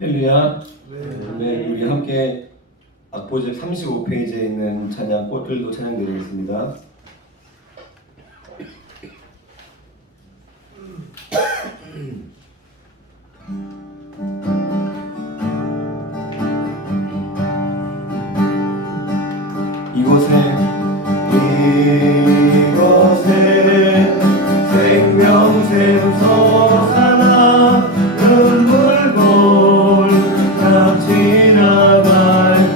할렐루야. 네, 우리 함께 악보집 35페이지에 있는 찬양 꽃들도 찬양 드리겠습니다. 이곳에 생명샘 솟아나 눈물골 다 지나갈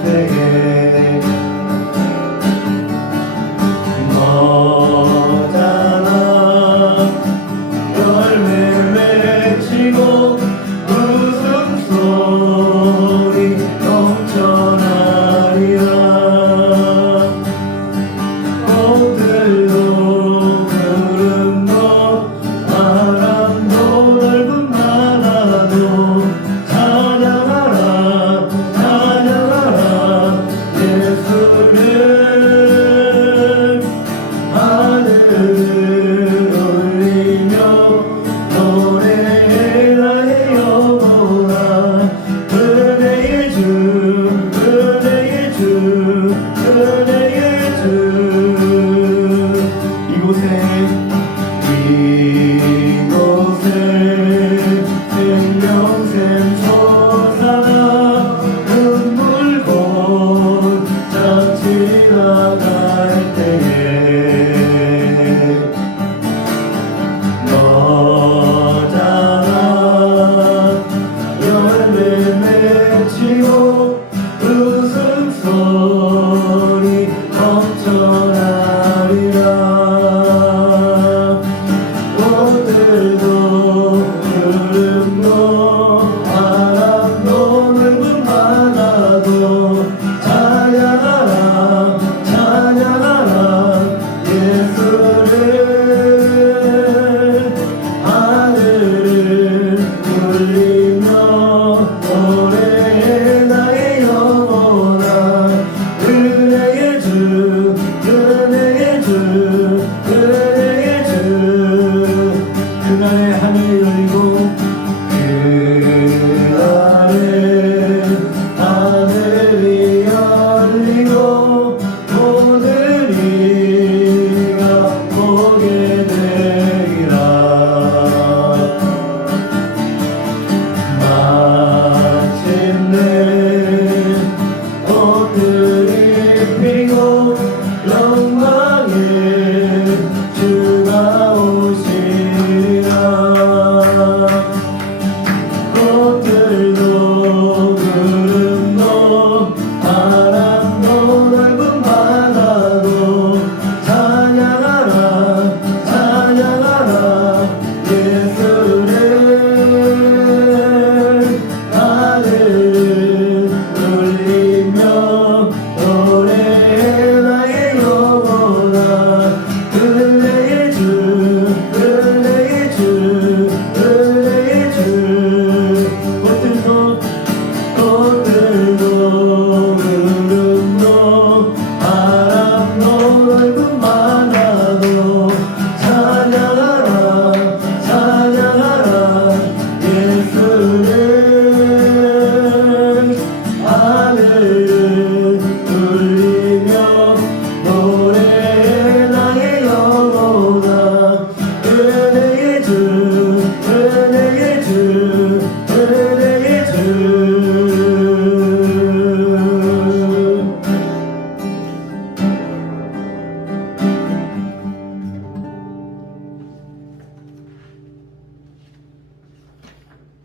때에 너잖아 열매 맺히고 웃음소리 넘쳐나리라.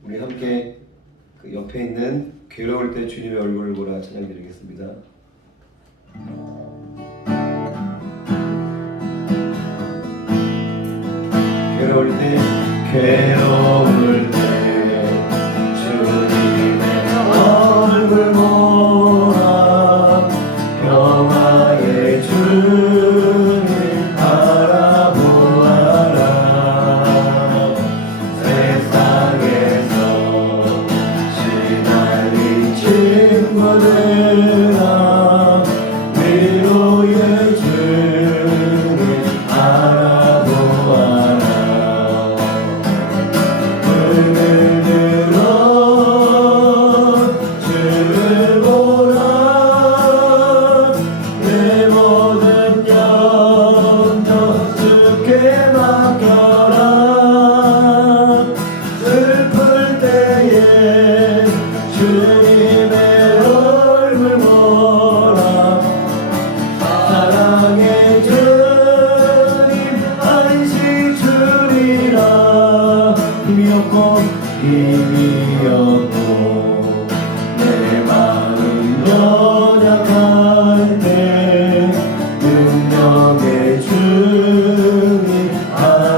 우리 함께 그 옆에 있는 괴로울 때 주님의 얼굴을 보라 찬양 드리겠습니다. 괴로울 때 주님의 얼굴 보라 평화의 주님 바라보아라. 세상에서 시달린 친구들아 위로의 주님 바라보아라. 주셨고 힘이었고 내 마음 연약할 때 능력의 주님 알아보아라.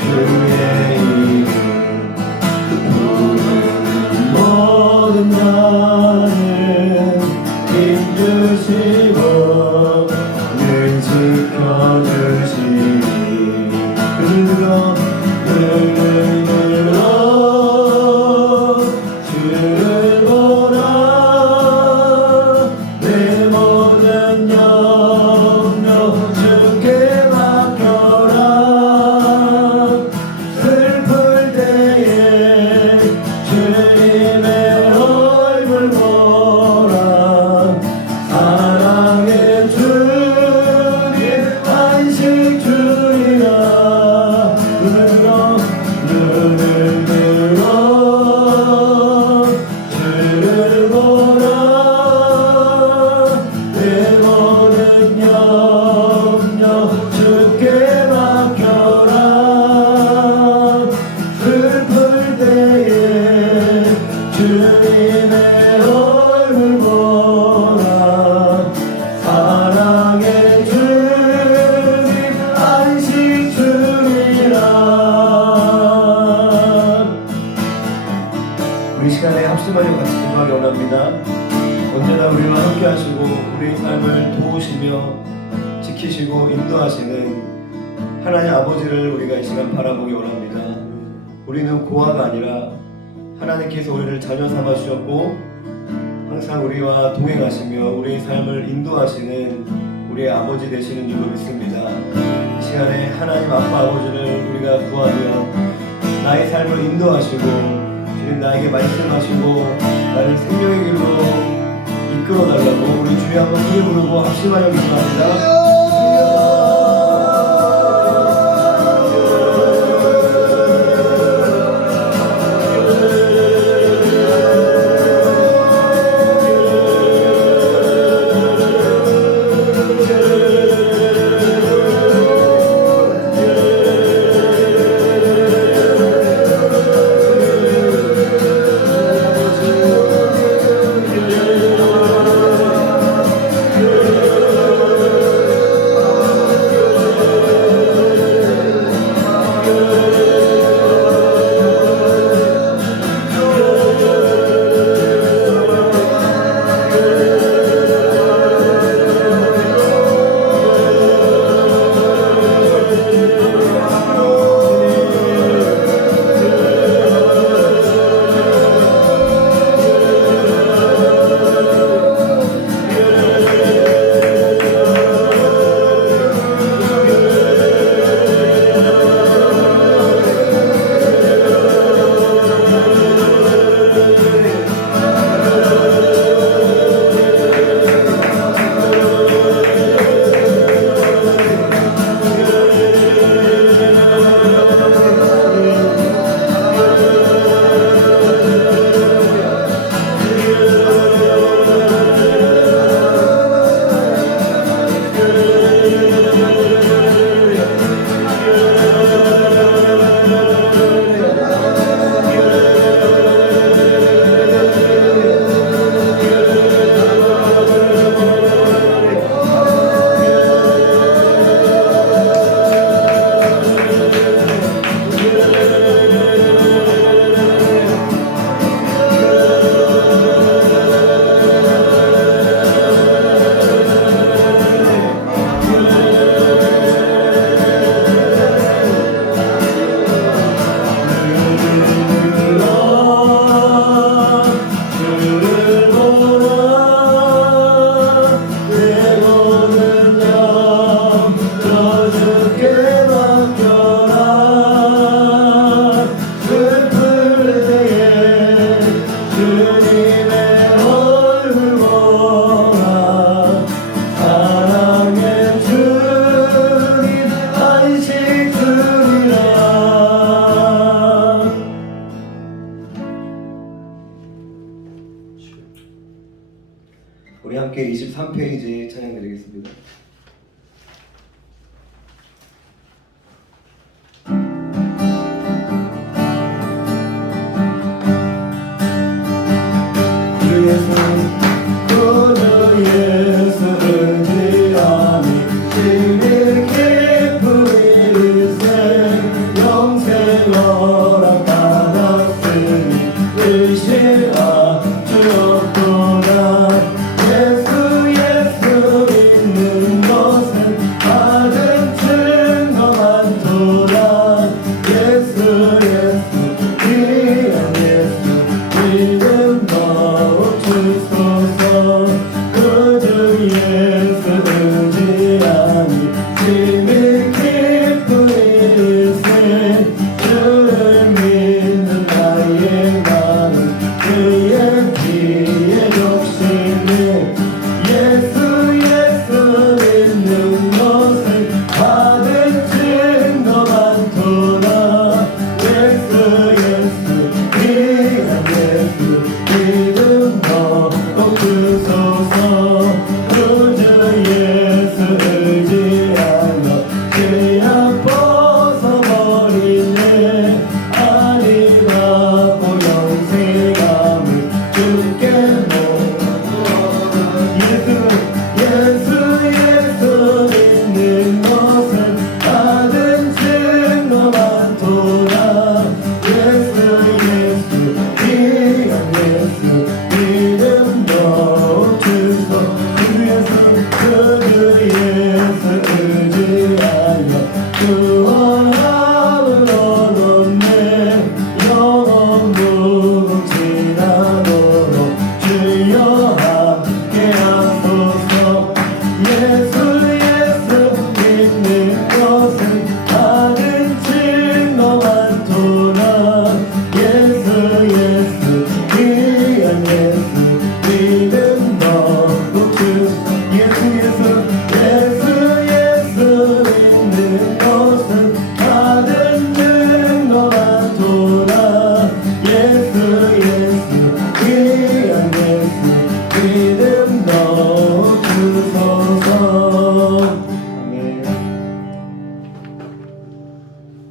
주의 이름 부르는 모든 자는 힘주시고 늘 지켜주시니 들어 주를 보라. 내 모든 염려 주께 맡겨라. 슬플 때에 주님의 얼굴 보라. 사랑의 주님 안식 주리라. 눈을 들어 주를 보라. 내 모든 염려 주께 맡겨라. 슬플 때에 주님의 얼굴 보라. 사랑의 주님 안식 주리라. 우리 시간에 합심하여 같이 기도하기 원합니다. 언제나 우리와 함께 하시고 우리의 삶을 도우시며 지키시고 인도하시는 하나님 아버지를 우리가 이 시간 바라보기 원합니다. 우리는 고아가 아니라 하나님께서 우리를 자녀 삼아 주셨고 항상 우리와 동행하시며 우리의 삶을 인도하시는 우리의 아버지 되시는 줄로 믿습니다. 이 시간에 하나님 아빠 아버지를 우리가 구하며 나의 삶을 인도하시고 주님 나에게 말씀하시고 나를 생명의 길로 이끌어달라고 우리 주여 한번 크게 부르고 합심하여 기도합니다. 우리 함께 23페이지 찬양 드리겠습니다.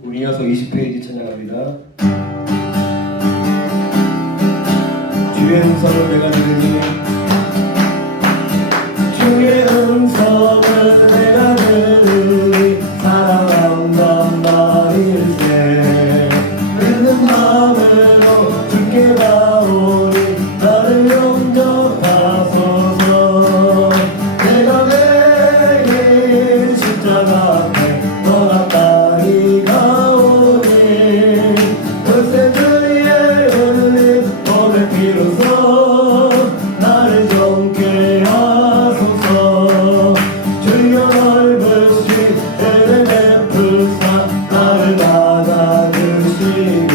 우리 이어서 20페이지 찬양합니다. 주의 음성을 내가 들으니 주의 음성을 내가 들으니 사랑한단 말일세 믿는 마음으로 주께 나오니 나를 용접하소서 내가 매일 십자가 앞에 너가 따리 가오니 글쎄 주의 흘린 몸의 피로써 나를 정케 하소서 주여 넓으신 은혜 베푸사 나를 받아주시고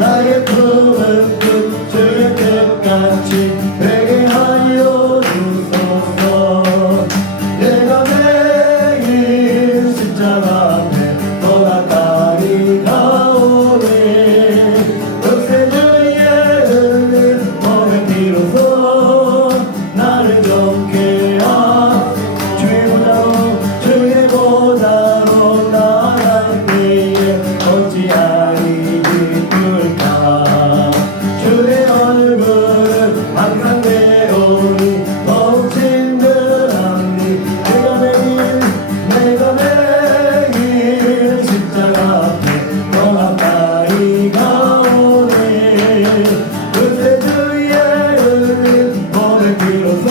나의 품은 끝 주의 뜻같이 되게 하여 주소서 내가 매일 십자가 앞에 너가 따리 가오니 역세 주의 흘린 몸의 피로써 나를 정케 주의 보좌로 나갈 때에 어찌하리 기쁠까 주의 얼굴을 항상 배우니 더욱 친근하니 내가 매일 십자가 앞에 너가 따리 가오니 그새 주의 흘린 몸의 피로써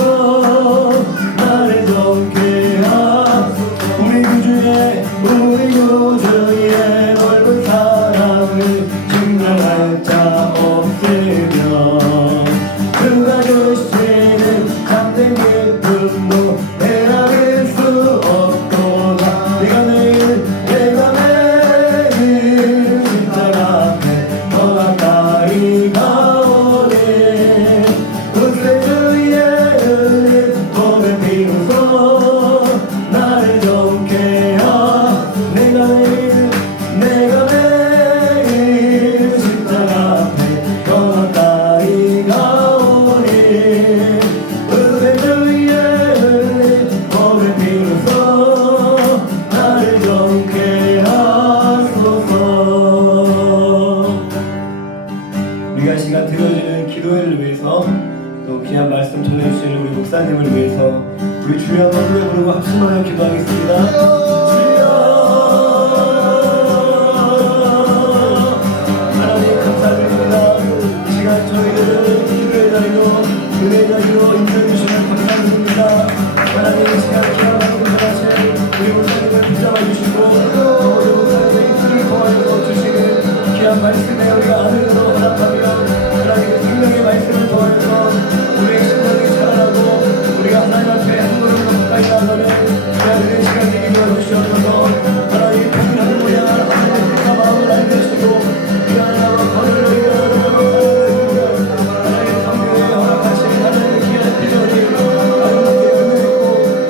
나를 정케 하소서 우리 구주의 넓은 사랑을 증명할 자 없으며 그가 주시는 참된 기쁨도 헤아릴 수 없도다 내가 매일 십자가 앞에 너가 따리 가오니 그새 주의 흘린 몸의 피로써 나를 정케 내가 매일 십자가 앞에 너가 따리 가오니 그새 주의 흘린 몸의 피로써 나를 정케 하소서 우리가 이 시간 드려지는 기도회를 위해서 또 귀한 말씀 전해주시는 우리 목사님을 위해서 우리 주여 한번 노래 부르고 합심하여 기도하겠습니다. 주여 하나님 감사드립니다. 이 시간 저희들을 기도의 자리로 은혜의 자리로 인도해주시면 감사드립니다. 하나님 이 시간 귀한 말씀 전하신 우리 목사님을 붙잡아 주시고 우리 목사님의 입술을 통하여서 주시는 귀한 말씀에 우리가 아멘으로 응답하며 하나님의 생명의 말씀을 통하여서 우리의 심령이 자라나고 우리가 하나님 앞에 한 걸음 더 가까이 나아가는 그의 시간 되게 하여 주시옵소서. 하나님 하늘로야 하나님의 뜻과 마음을 알게 하시고 이 하나님과 거울로 하나님의 성령에 허락하신 하나님의 귀한 비전이 하나님께 은혜있고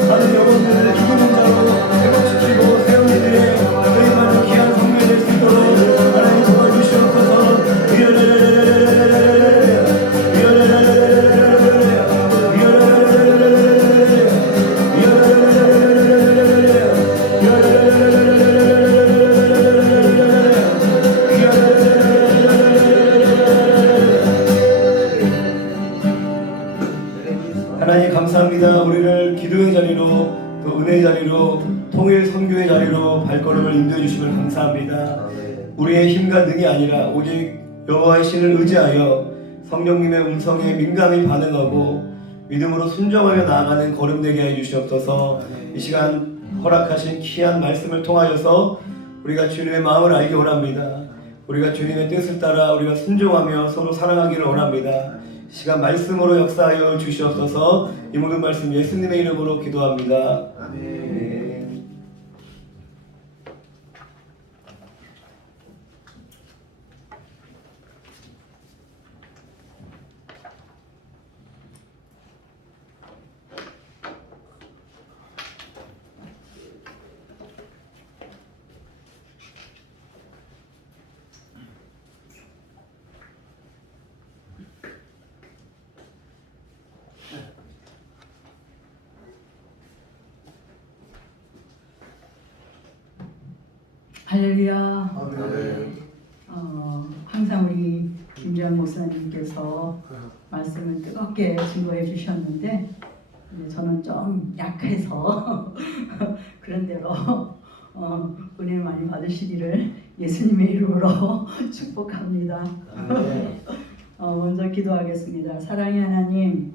하나님 영혼들을 이기는 자로 회복시키고 세운 이들의 그의 많은 귀한 성령이 될 수 있도록 하나님 도와주시옵소서. 하나님 감사합니다. 우리를 기도의 자리로 또 은혜의 자리로 통일 선교의 자리로 발걸음을 인도해 주심을 감사합니다. 우리의 힘과 능이 아니라 오직 여호와의 신을 의지하여 성령님의 음성에 민감히 반응하고 믿음으로 순종하며 나아가는 걸음 되게 해 주시옵소서. 이 시간 허락하신 귀한 말씀을 통하여서 우리가 주님의 마음을 알기 원합니다. 우리가 주님의 뜻을 따라 우리가 순종하며 서로 사랑하기를 원합니다. 시간 말씀으로 역사하여 주시옵소서. 이 모든 말씀 예수님의 이름으로 기도합니다. 아멘. 할렐루야. 아멘. 항상 우리 김지환 목사님께서 말씀을 뜨겁게 증거해 주셨는데 저는 좀 약해서 그런 대로 은혜 많이 받으시기를 예수님의 이름으로 축복합니다. 먼저 기도하겠습니다. 사랑의 하나님,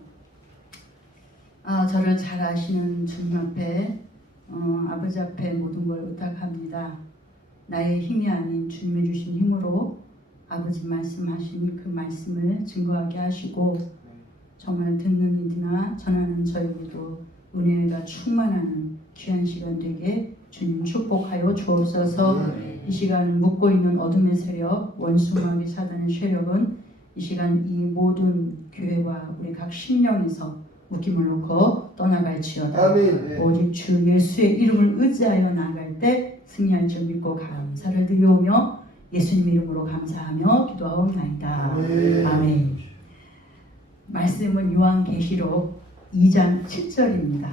저를 잘 아시는 주님 앞에 아버지 앞에 모든 걸 의탁합니다. 나의 힘이 아닌 주님의 주신 힘으로 아버지 말씀하신 그 말씀을 증거하게 하시고 정말 듣는 이들이나 전하는 저희들도 은혜가 충만하는 귀한 시간 되게 주님 축복하여 주옵소서. 이 시간 묻고 있는 어둠의 세력, 원수마귀 사단의 세력은 이 시간 이 모든 교회와 우리 각 심령에서 묶임을 놓고 떠나갈지어다. 오직 주 예수의 이름을 의지하여 나아갈 때 승리할 줄 믿고 감사를 드리오며 예수님 이름으로 감사하며 기도하옵나이다. 아멘. 말씀은 요한계시록 2장 7절입니다.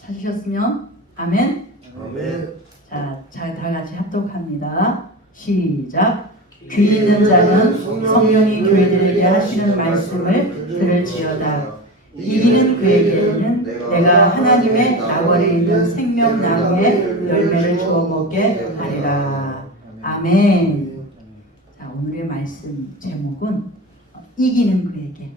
찾으셨으면 아멘. 아멘. 자, 다 같이 합독합니다. 시작. 귀 있는 자는 성령이 교회들에게 하시는 말씀을 들을지어다. 이기는 그에게는 내가 하나님의 낙원에 있는 생명나무의 열매를 주어 먹게 하리라. 아멘. 자, 오늘의 말씀 제목은 이기는 그에게.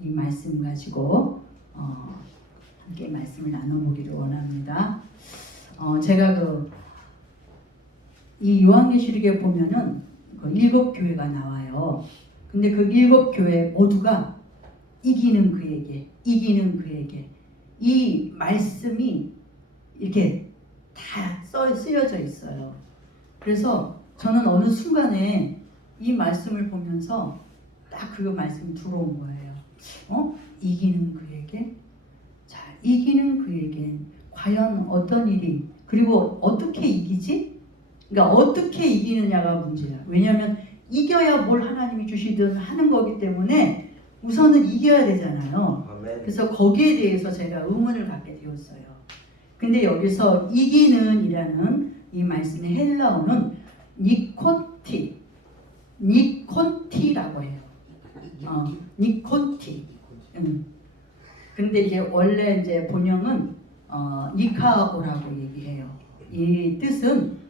이 말씀 가지고 함께 말씀을 나눠보기를 원합니다. 제가 이 요한계시록에 보면은 그 7교회가 나와요. 근데 그 7교회 모두가 이기는 그에게, 이기는 그에게, 이 말씀이 이렇게 다 쓰여져 있어요. 그래서 저는 어느 순간에 이 말씀을 보면서 딱 그 말씀이 들어온 거예요. 이기는 그에게? 자, 이기는 그에겐 과연 어떤 일이, 그리고 어떻게 이기지? 그러니까 어떻게 이기느냐가 문제야. 왜냐하면 이겨야 뭘 하나님이 주시든 하는 거기 때문에 우선은 이겨야 되잖아요. 아멘. 그래서 거기에 대해서 제가 의문을 갖게 되었어요. 근데 여기서 이기는 이라는 이 말씀의 헬라어는 니콘티라고 해요. 니콘티. 근데 이제 원래 이제 본영은 니카오라고 얘기해요. 이 뜻은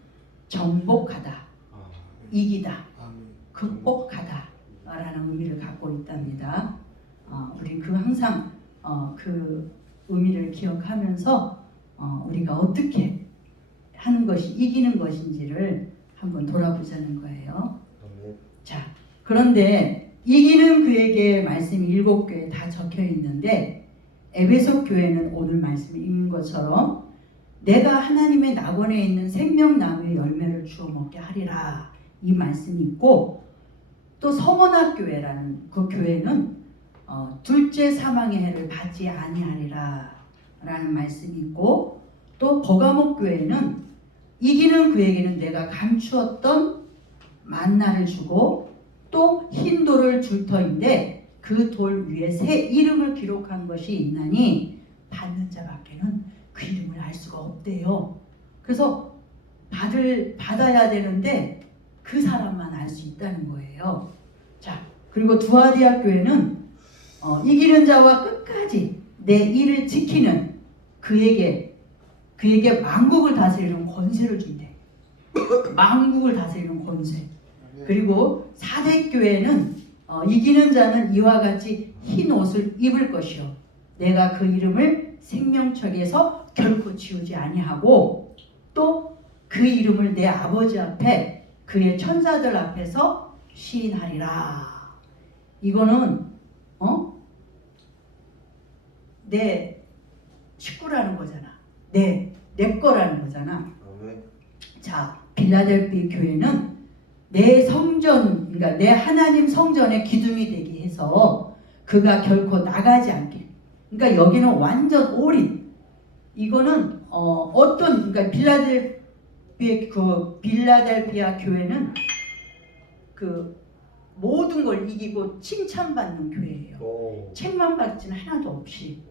정복하다, 이기다, 극복하다 라는 의미를 갖고 있답니다. 우리 항상 그 의미를 기억하면서 우리가 어떻게 하는 것이 이기는 것인지를 한번 돌아보자는 거예요. 자, 그런데 이기는 그에게 말씀이 7교회에 다 적혀 있는데 에베소 교회는 오늘 말씀이 있는 것처럼 내가 하나님의 낙원에 있는 생명나무의 열매를 주어 먹게 하리라 이 말씀이 있고, 또 서머나 교회라는 그 교회는 둘째 사망의 해를 받지 아니하리라 라는 말씀이 있고, 또 버가목 교회는 이기는 그에게는 내가 감추었던 만나를 주고 또 흰 돌을 줄 터인데 그 돌 위에 새 이름을 기록한 것이 있나니 받는 자밖에는 그 이름을 알 수가 없대요. 그래서 받아야 되는데 그 사람만 알 수 있다는 거예요. 자, 그리고 두아디아 교회는 이기는 자와 끝까지 내 일을 지키는 그에게 만국을 다스리는 권세를 준대. 만국을 다스리는 권세. 그리고 사대교회는 이기는 자는 이와 같이 흰 옷을 입을 것이요 내가 그 이름을 생명책에서 결코 지우지 아니하고 또 그 이름을 내 아버지 앞에 그의 천사들 앞에서 시인하리라. 이거는 내 식구라는 거잖아. 내 거라는 거잖아. 자, 빌라델비 교회는 내 성전, 그러니까 내 하나님 성전의 기둥이 되게 해서 그가 결코 나가지 않게. 그러니까 여기는 완전 올인. 이거는 그러니까 빌라델비 그 빌라델피아 교회는 그 모든 걸 이기고 칭찬받는 교회예요. 책만 받지는 하나도 없이.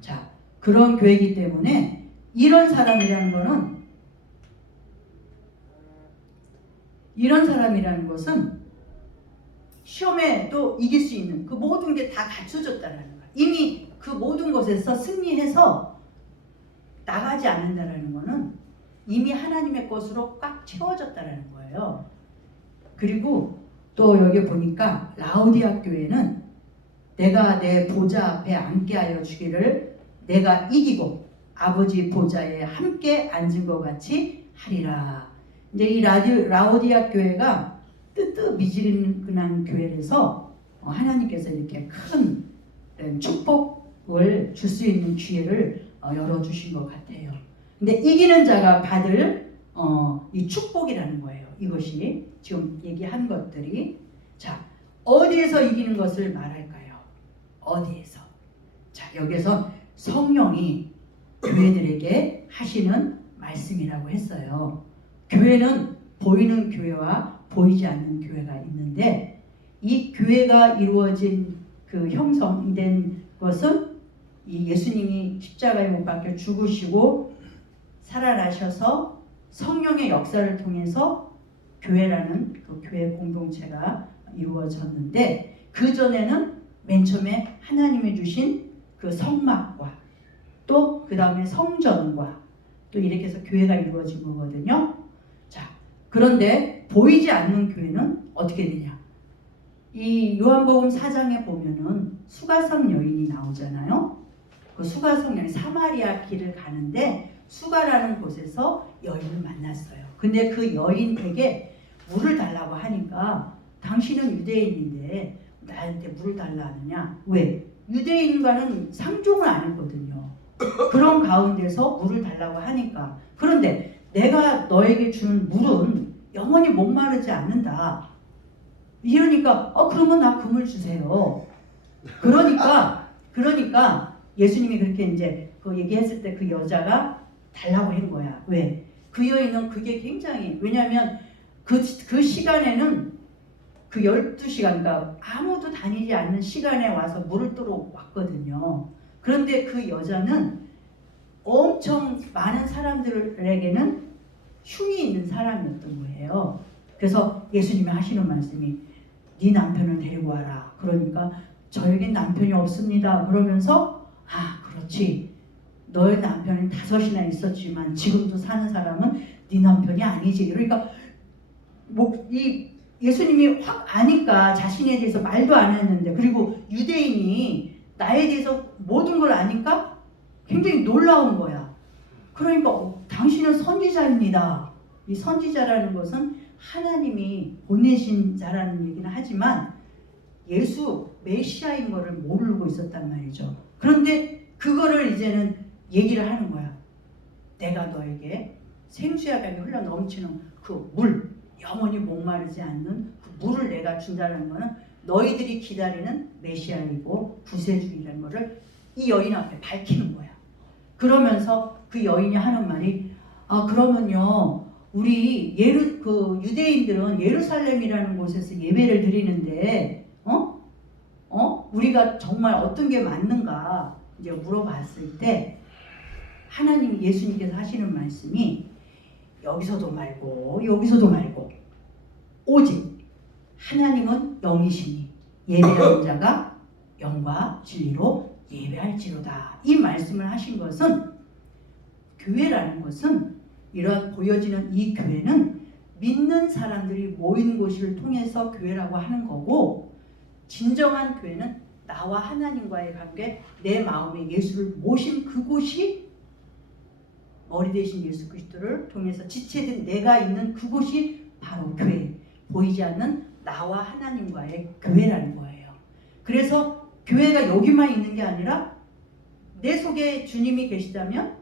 자, 그런 교회이기 때문에 이런 사람이라는 것은 시험에 또 이길 수 있는 그 모든 게 다 갖춰졌다는 거야. 이미 그 모든 것에서 승리해서 나가지 않는다는 거는 이미 하나님의 것으로 꽉 채워졌다는 거예요. 그리고 또 여기 보니까 라오디아 교회는 내가 내 보좌 앞에 앉게 하여 주기를 내가 이기고 아버지 보좌에 함께 앉은 것 같이 하리라. 이제 이 라오디아 교회가 뜨뜻미지근한 교회에서 하나님께서 이렇게 큰 축복을 줄 수 있는 기회를 열어주신 것 같아요. 근데 이기는 자가 받을 이 축복이라는 거예요. 이것이 지금 얘기한 것들이. 자, 어디에서 이기는 것을 말할까요? 어디에서? 자, 여기서 성령이 교회들에게 하시는 말씀이라고 했어요. 교회는 보이는 교회와 보이지 않는 교회가 있는데 이 교회가 이루어진 그 형성된 것은 이 예수님이 십자가에 못 박혀 죽으시고 살아나셔서 성령의 역사를 통해서 교회라는 그 교회 공동체가 이루어졌는데 그 전에는 맨 처음에 하나님이 주신 그 성막과 또 그 다음에 성전과 또 이렇게 해서 교회가 이루어진 거거든요. 자, 그런데 보이지 않는 교회는 어떻게 되냐? 이 요한복음 4장에 보면은 수가성 여인이 나오잖아요. 그 수가성 여인 사마리아 길을 가는데 수가라는 곳에서 여인을 만났어요. 근데 그 여인에게 물을 달라고 하니까 당신은 유대인인데 나한테 물을 달라 하느냐? 왜? 유대인과는 상종을 안 했거든요. 그런 가운데서 물을 달라고 하니까. 그런데 내가 너에게 주는 물은 영원히 목마르지 않는다. 이러니까 그러면 나 그 물 주세요. 그러니까 예수님이 그렇게 이제 그 얘기했을 때 그 여자가 달라고 한 거야. 왜? 그 여인은 그게 굉장히, 왜냐하면 그 시간에는 그 12시간, 그러니까 아무도 다니지 않는 시간에 와서 물을 뜨러 왔거든요. 그런데 그 여자는 엄청 많은 사람들에게는 흉이 있는 사람이었던 거예요. 그래서 예수님이 하시는 말씀이 네 남편을 데리고 와라. 그러니까 저에겐 남편이 없습니다. 그러면서 그렇지. 너의 남편은 5이나 있었지만 지금도 사는 사람은 네 남편이 아니지. 그러니까 이 예수님이 확 아니까 자신에 대해서 말도 안 했는데, 그리고 유대인이 나에 대해서 모든 걸 아니까 굉장히 놀라운 거야. 그러니까 당신은 선지자입니다. 이 선지자라는 것은 하나님이 보내신 자라는 얘기는 하지만 예수 메시아인 거를 모르고 있었단 말이죠. 그런데 그거를 이제는 얘기를 하는 거야. 내가 너에게 생수야강이 흘러 넘치는 그 물, 영원히 목마르지 않는 그 물을 내가 준다는 거는 너희들이 기다리는 메시아이고 구세주이라는 거를 이 여인 앞에 밝히는 거야. 그러면서 그 여인이 하는 말이 그러면요 우리 유대인들은 예루살렘이라는 곳에서 예배를 드리는데 우리가 정말 어떤 게 맞는가 이제 물어봤을 때 하나님 예수님께서 하시는 말씀이 여기서도 말고 여기서도 말고 오직 하나님은 영이시니 예배하는 자가 영과 진리로 예배할지로다. 이 말씀을 하신 것은 교회라는 것은 이런 보여지는 이 교회는 믿는 사람들이 모인 곳을 통해서 교회라고 하는 거고, 진정한 교회는 나와 하나님과의 관계, 내 마음에 예수를 모신 그곳이 머리 대신 예수 그리스도를 통해서 지체된 내가 있는 그곳이 바로 교회, 보이지 않는 나와 하나님과의 교회라는 거예요. 그래서 교회가 여기만 있는 게 아니라 내 속에 주님이 계시다면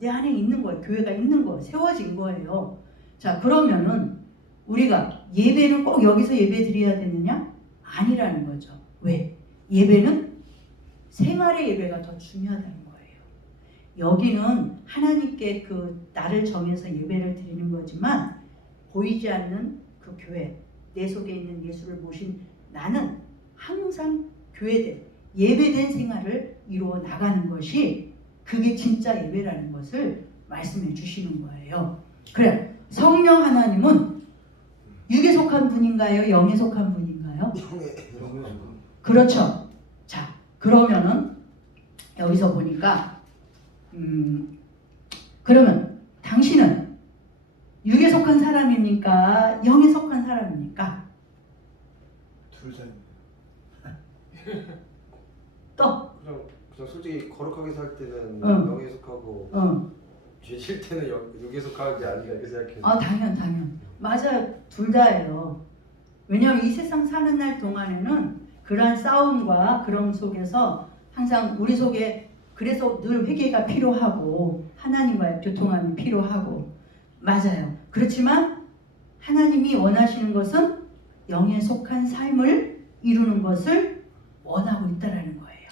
내 안에 있는 거예요. 교회가 있는 거예요. 세워진 거예요. 자, 그러면은 우리가 예배는 꼭 여기서 예배 드려야 되느냐? 아니라는 거죠. 왜? 예배는 생활의 예배가 더 중요하다는 거예요. 여기는 하나님께 그 나를 정해서 예배를 드리는 거지만 보이지 않는 그 교회, 내 속에 있는 예수를 모신 나는 항상 교회된 예배된 생활을 이루어 나가는 것이 그게 진짜 예배라는 것을 말씀해 주시는 거예요. 그래, 성령 하나님은 육에 속한 분인가요? 영에 속한 분인가요? 그렇죠. 자, 그러면은 여기서 보니까 그러면 당신은 육에 속한 사람입니까? 영에 속한 사람입니까? 둘 다. 또 그냥 솔직히 거룩하게 살 때는 응. 영에 속하고 죄질 때는 육에 속하는 게 아닌가 이렇게 생각해요. 아, 당연. 맞아요. 둘 다예요. 왜냐하면 이 세상 사는 날 동안에는 그러한 싸움과 그런 속에서 항상 우리 속에 그래서 늘 회개가 필요하고 하나님과의 교통함이 필요하고 맞아요. 그렇지만 하나님이 원하시는 것은 영에 속한 삶을 이루는 것을 원하고 있다라는 거예요.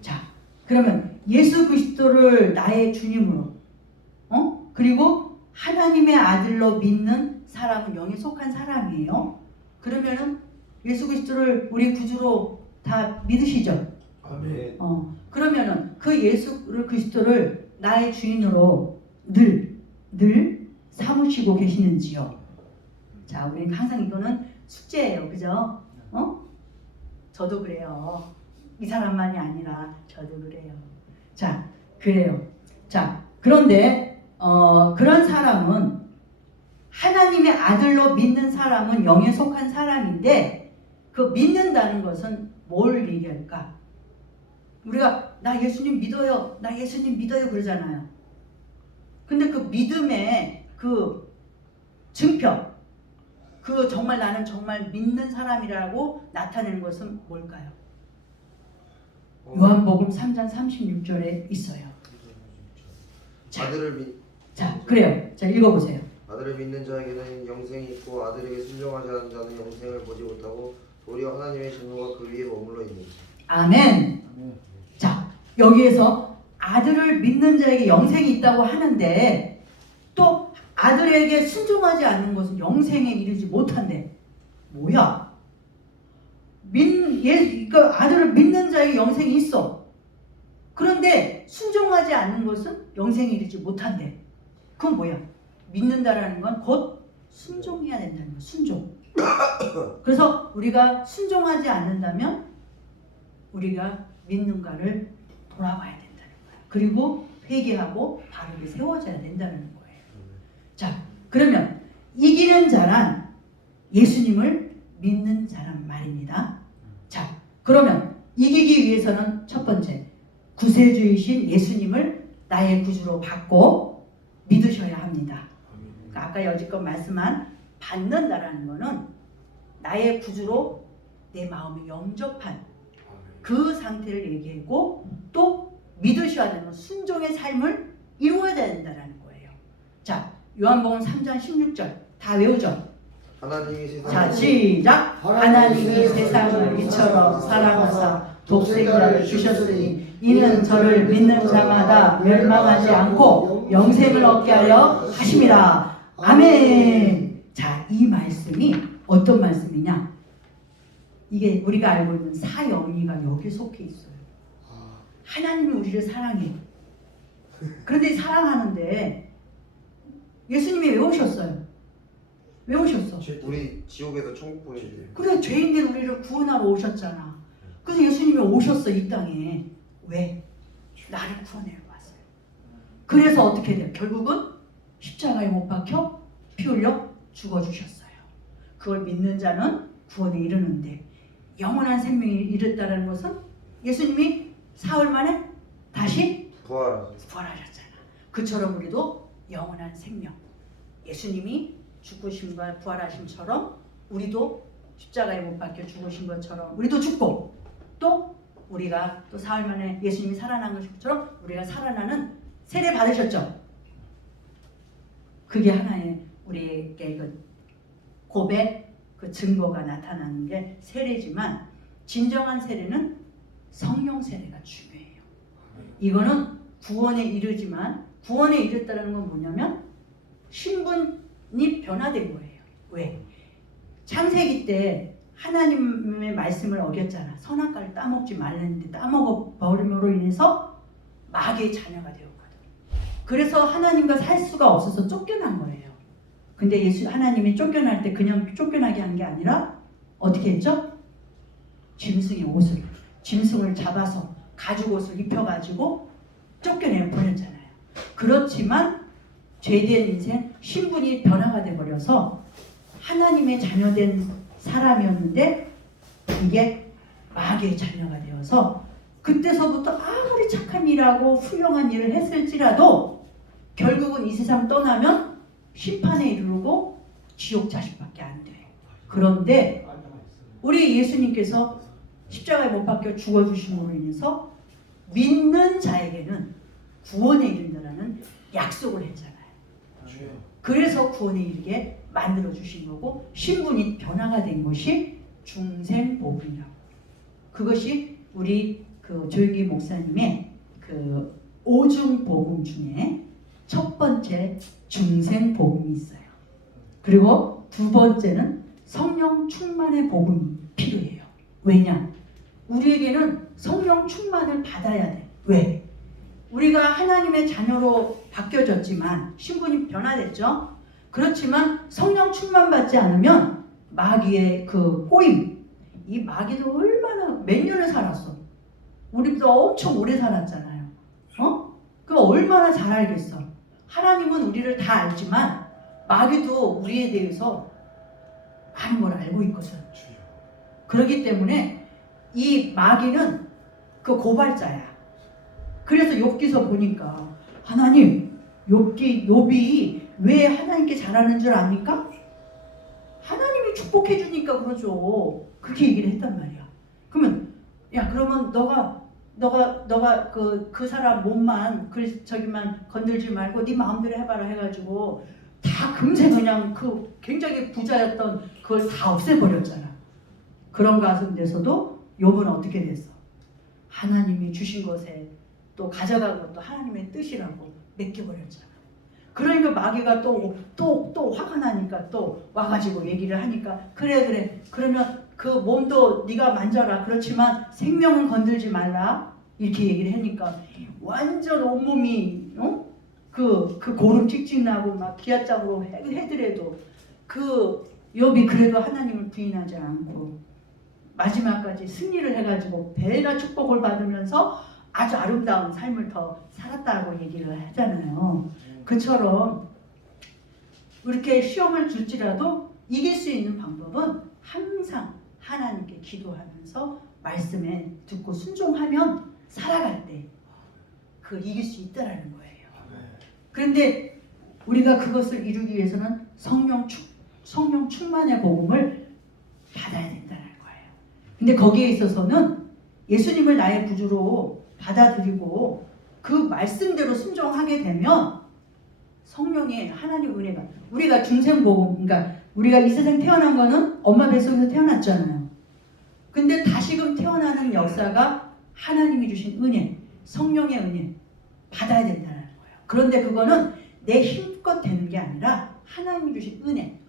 자, 그러면 예수 그리스도를 나의 주님으로 그리고 하나님의 아들로 믿는 사람은 영에 속한 사람이에요. 그러면은 예수 그리스도를 우리 구주로 다 믿으시죠? 아멘. 그러면은 그 예수 그리스도를 나의 주인으로 늘 삼으시고 계시는지요? 자, 우리는 항상 이거는 숙제예요, 그죠? 저도 그래요. 이 사람만이 아니라 저도 그래요. 자, 그래요. 자, 그런데 그런 사람은 하나님의 아들로 믿는 사람은 영에 속한 사람인데 그 믿는다는 것은 뭘 얘기할까? 우리가 나 예수님 믿어요. 나 예수님 믿어요 그러잖아요. 근데 그 믿음의 그 증표 그 정말 나는 정말 믿는 사람이라고 나타내는 것은 뭘까요? 요한복음 3장 36절에 있어요. 자, 그래요. 자, 읽어보세요. 아들을 믿는 자에게는 영생이 있고 아들에게 순종하지 않는 자는 영생을 보지 못하고 도리어 하나님의 진노가 그 위에 머물러 있는지. 아멘. 자, 여기에서 아들을 믿는 자에게 영생이 있다고 하는데 또 아들에게 순종하지 않는 것은 영생에 이르지 못한대. 뭐야? 그 아들을 믿는 자에게 영생이 있어. 그런데 순종하지 않는 것은 영생에 이르지 못한대. 그건 뭐야? 믿는다라는 건 곧 순종해야 된다는 거야. 순종. 그래서 우리가 순종하지 않는다면 우리가 믿는가를 돌아봐야 된다는 거야. 그리고 회개하고 바르게 세워져야 된다는 거예요. 자, 그러면 이기는 자란 예수님을 믿는 자란 말입니다. 자, 그러면 이기기 위해서는 첫 번째 구세주이신 예수님을 나의 구주로 받고 믿으셔야 합니다. 그러니까 아까 여지껏 말씀한 받는다라는 거는 나의 구주로 내 마음에 영접한 그 상태를 얘기하고 또 믿으셔야 되는 순종의 삶을 이루어야 된다는 거예요. 자, 요한복음 3장 16절 다 외우죠? 하나님이 세상을 자, 시작! 하나님이 세상을 이처럼 사랑하사 독생자를 주셨으니 이는 저를 믿는 자마다 멸망하지 않고 영생을 얻게 하려 하심이라. 아멘. 자, 이 말씀이 어떤 말씀이냐? 이게 우리가 알고 있는 사영리가 여기 속해 있어요. 하나님이 우리를 사랑해. 그런데 사랑하는데 예수님이 왜 오셨어요? 왜 오셨어? 우리 지옥에서 천국 보내주세요. 그래, 죄인된 우리를 구원하러 오셨잖아. 그래서 예수님이 오셨어, 이 땅에. 왜? 나를 구원하러 왔어요. 그래서 어떻게 돼요? 결국은 십자가에 못 박혀 피 흘려 죽어주셨어요. 그걸 믿는 자는 구원에 이르는데 영원한 생명이 이르다는 것은 예수님이 사흘 만에 다시 부활하셨잖아. 그처럼 우리도 영원한 생명, 예수님이 죽으심과 부활하심처럼 우리도 십자가에 못 박혀 죽으신 것처럼 우리도 죽고 또 우리가 또 사흘 만에 예수님이 살아난 것처럼 우리가 살아나는 세례 받으셨죠? 그게 하나의 우리에게 그 고백, 그 증거가 나타나는 게 세례지만 진정한 세례는 성령 세례가 중요해요. 이거는 구원에 이르지만 구원에 이르다는 건 뭐냐면 신분이 변화된 거예요. 왜? 창세기 때 하나님의 말씀을 어겼잖아. 선악과를 따먹지 말랬는데 따먹어 버림으로 인해서 마귀의 자녀가 되었거든. 그래서 하나님과 살 수가 없어서 쫓겨난 거예요. 근데 하나님이 쫓겨날 때 그냥 쫓겨나게 한 게 아니라 어떻게 했죠? 짐승을 잡아서 가죽 옷을 입혀가지고 쫓겨내 버렸잖아요. 그렇지만 죄된 인생 신분이 변화가 돼버려서 하나님의 자녀된 사람이었는데 이게 마귀의 자녀가 되어서 그때서부터 아무리 착한 일하고 훌륭한 일을 했을지라도 결국은 이 세상 떠나면 심판에 이르고 지옥 자식밖에 안 돼. 그런데 우리 예수님께서 십자가에 못 박혀 죽어주심으로 인해서 믿는 자에게는 구원에 이른다라는 약속을 했잖아요. 그래서 구원에 이르게 만들어 주신 거고 신분이 변화가 된 것이 중생복음이라고. 그것이 우리 그 조용기 목사님의 그 오중복음 중에 첫 번째 중생복음이 있어요. 그리고 두 번째는 성령 충만의 복음이 필요해요. 왜냐? 우리에게는 성령 충만을 받아야 돼. 왜? 우리가 하나님의 자녀로 바뀌어졌지만 신분이 변화됐죠. 그렇지만 성령 충만 받지 않으면 마귀의 그 꼬임, 이 마귀도 얼마나 몇 년을 살았어. 우리보다 엄청 오래 살았잖아요. 그 얼마나 잘 알겠어. 하나님은 우리를 다 알지만 마귀도 우리에 대해서 많은 걸 알고 있거든. 그렇기 때문에 이 마귀는 그 고발자야. 그래서 욥기서 보니까 하나님, 욥이 왜 하나님께 잘하는 줄 압니까? 하나님이 축복해 주니까 그러죠. 그렇게 얘기를 했단 말이야. 그러면 그러면 너가 그 사람 몸만 저기만 건들지 말고 네 마음대로 해봐라 해가지고 다 금세 그냥 그 굉장히 부자였던 그걸 다 없애버렸잖아. 그런 가운데서도 욥은 어떻게 됐어? 하나님이 주신 것에 또 가져간 것도 하나님의 뜻이라고 맡겨버렸잖아. 그러니까 마귀가 또 화가 나니까 또 와가지고 얘기를 하니까 그래 그러면 그 몸도 네가 만져라. 그렇지만 생명은 건들지 말라. 이렇게 얘기를 하니까 완전 온몸이 그 고름 찍찍 나고 막 기아짝으로 해더라도 그 욥이 그래도 하나님을 부인하지 않고 마지막까지 승리를 해가지고 배나 축복을 받으면서 아주 아름다운 삶을 더 살았다고 얘기를 하잖아요. 그처럼 이렇게 시험을 줄지라도 이길 수 있는 방법은 항상 하나님께 기도하면서 말씀에 듣고 순종하면 살아갈 때 그 이길 수 있다라는 거예요. 그런데 우리가 그것을 이루기 위해서는 성령 충만의 복음을 받아야 된다는 거예요. 근데 거기에 있어서는 예수님을 나의 구주로 받아들이고 그 말씀대로 순종하게 되면 성령의 하나님 은혜가 우리가 중생복음 그러니까 우리가 이 세상 태어난 거는 엄마 뱃속에서 태어났잖아요. 근데 다시금 태어나는 역사가 하나님이 주신 은혜, 성령의 은혜 받아야 된다는 거예요. 그런데 그거는 내 힘껏 되는 게 아니라 하나님이 주신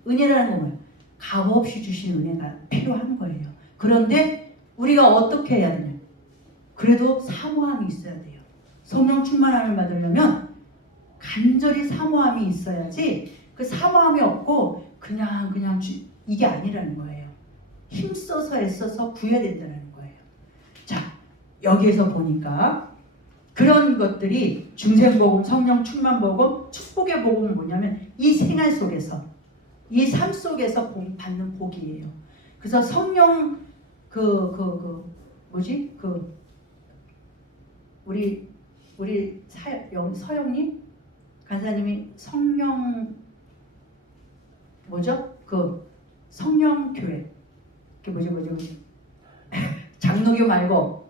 은혜라는 건 뭐예요? 값없이 주신 은혜가 필요한 거예요. 그런데 우리가 어떻게 해야 되냐? 그래도 사모함이 있어야 돼요. 성령 충만함을 받으려면 간절히 사모함이 있어야지 그 사모함이 없고 그냥 이게 아니라는 거예요. 힘써서 애써서 구해야 된다는 거예요. 자, 여기에서 보니까 그런 것들이 중생복음, 성령 충만복음, 축복의 복음은 뭐냐면 이 생활 속에서 이 삶 속에서 받는 복이에요. 그래서 성령 우리 서영님 간사님이 성령 성령교회 그게 장로교 말고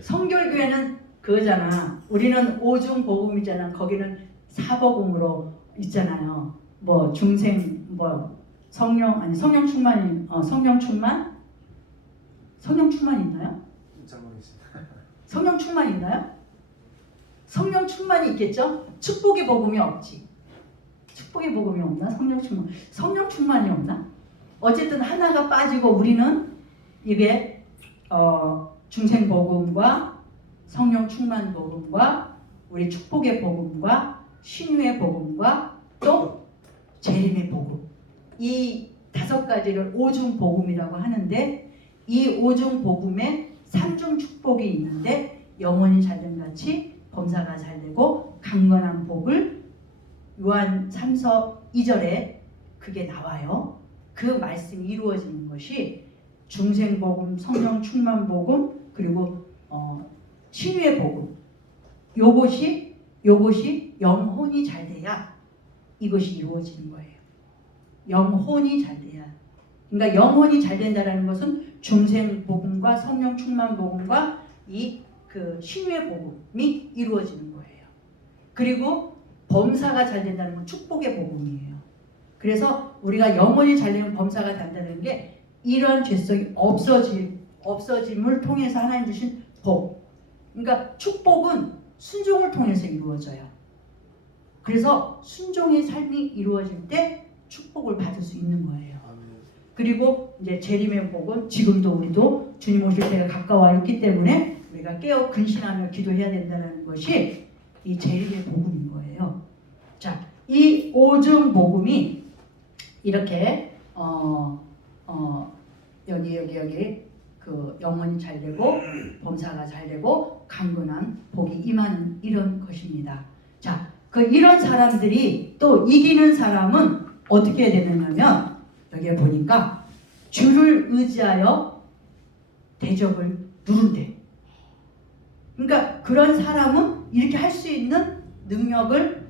성결교회는 그거잖아. 우리는 오중 복음이잖아. 거기는 사복음으로 있잖아요. 뭐 중생 성령 충만이 성령 충만 있나요? 성령 충만 있나요? 성령 충만이 있겠죠? 축복의 복음이 없지. 축복의 복음이 없나? 성령 충만이 없나? 어쨌든 하나가 빠지고 우리는 이게 중생 복음과 성령 충만 복음과 우리 축복의 복음과 신유의 복음과 또 재림의 복음, 이 5가지를 오중 복음이라고 하는데, 이 오중 복음에 3중 축복이 있는데, 영혼이 잘됨 같이 범사가 잘되고 강건한 복을 요한 3서 2절에 그게 나와요. 그 말씀이 이루어지는 것이 중생 복음, 성령 충만 복음, 그리고 신유의 복음. 요것이 영혼이 잘 돼야 이것이 이루어지는 거예요. 영혼이 잘 돼야. 그러니까 영혼이 잘 된다라는 것은 중생 복음과 성령 충만 복음과 이 그 신유의 복음이 이루어지는 거예요. 그리고 범사가 잘 된다는 건 축복의 복음이에요. 그래서 우리가 영혼이 잘 되면 범사가 된다는 게 이러한 죄성이 없어짐을 통해서 하나님 주신 복. 그러니까 축복은 순종을 통해서 이루어져요. 그래서 순종의 삶이 이루어질 때 축복을 받을 수 있는 거예요. 그리고 이제 재림의 복은 지금도 우리도 주님 오실 때가 가까워 있기 때문에 우리가 깨어 근신하며 기도해야 된다는 것이 이 재림의 복음인 거예요. 자, 이 오중 복음이 이렇게 여기 그 영혼이 잘 되고 범사가 잘 되고 강건한 복이 임하는 이런 것입니다. 자, 그 이런 사람들이 또 이기는 사람은 어떻게 되느냐면 여기에 보니까 주를 의지하여 대적을 누른대. 그러니까 그런 사람은 이렇게 할 수 있는 능력을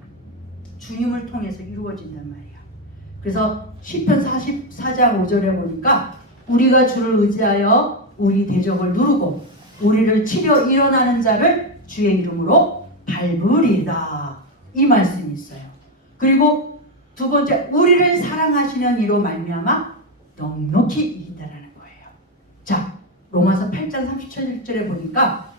주님을 통해서 이루어진단 말이야. 그래서 시편 44장 5절에 보니까 우리가 주를 의지하여 우리 대적을 누르고 우리를 치려 일어나는 자를 주의 이름으로 밟으리다. 이 말씀이 있어요. 그리고 두 번째, 우리를 사랑하시는 이로 말미암아 넉넉히 이긴다라는 거예요. 자, 로마서 8장 37절에 보니까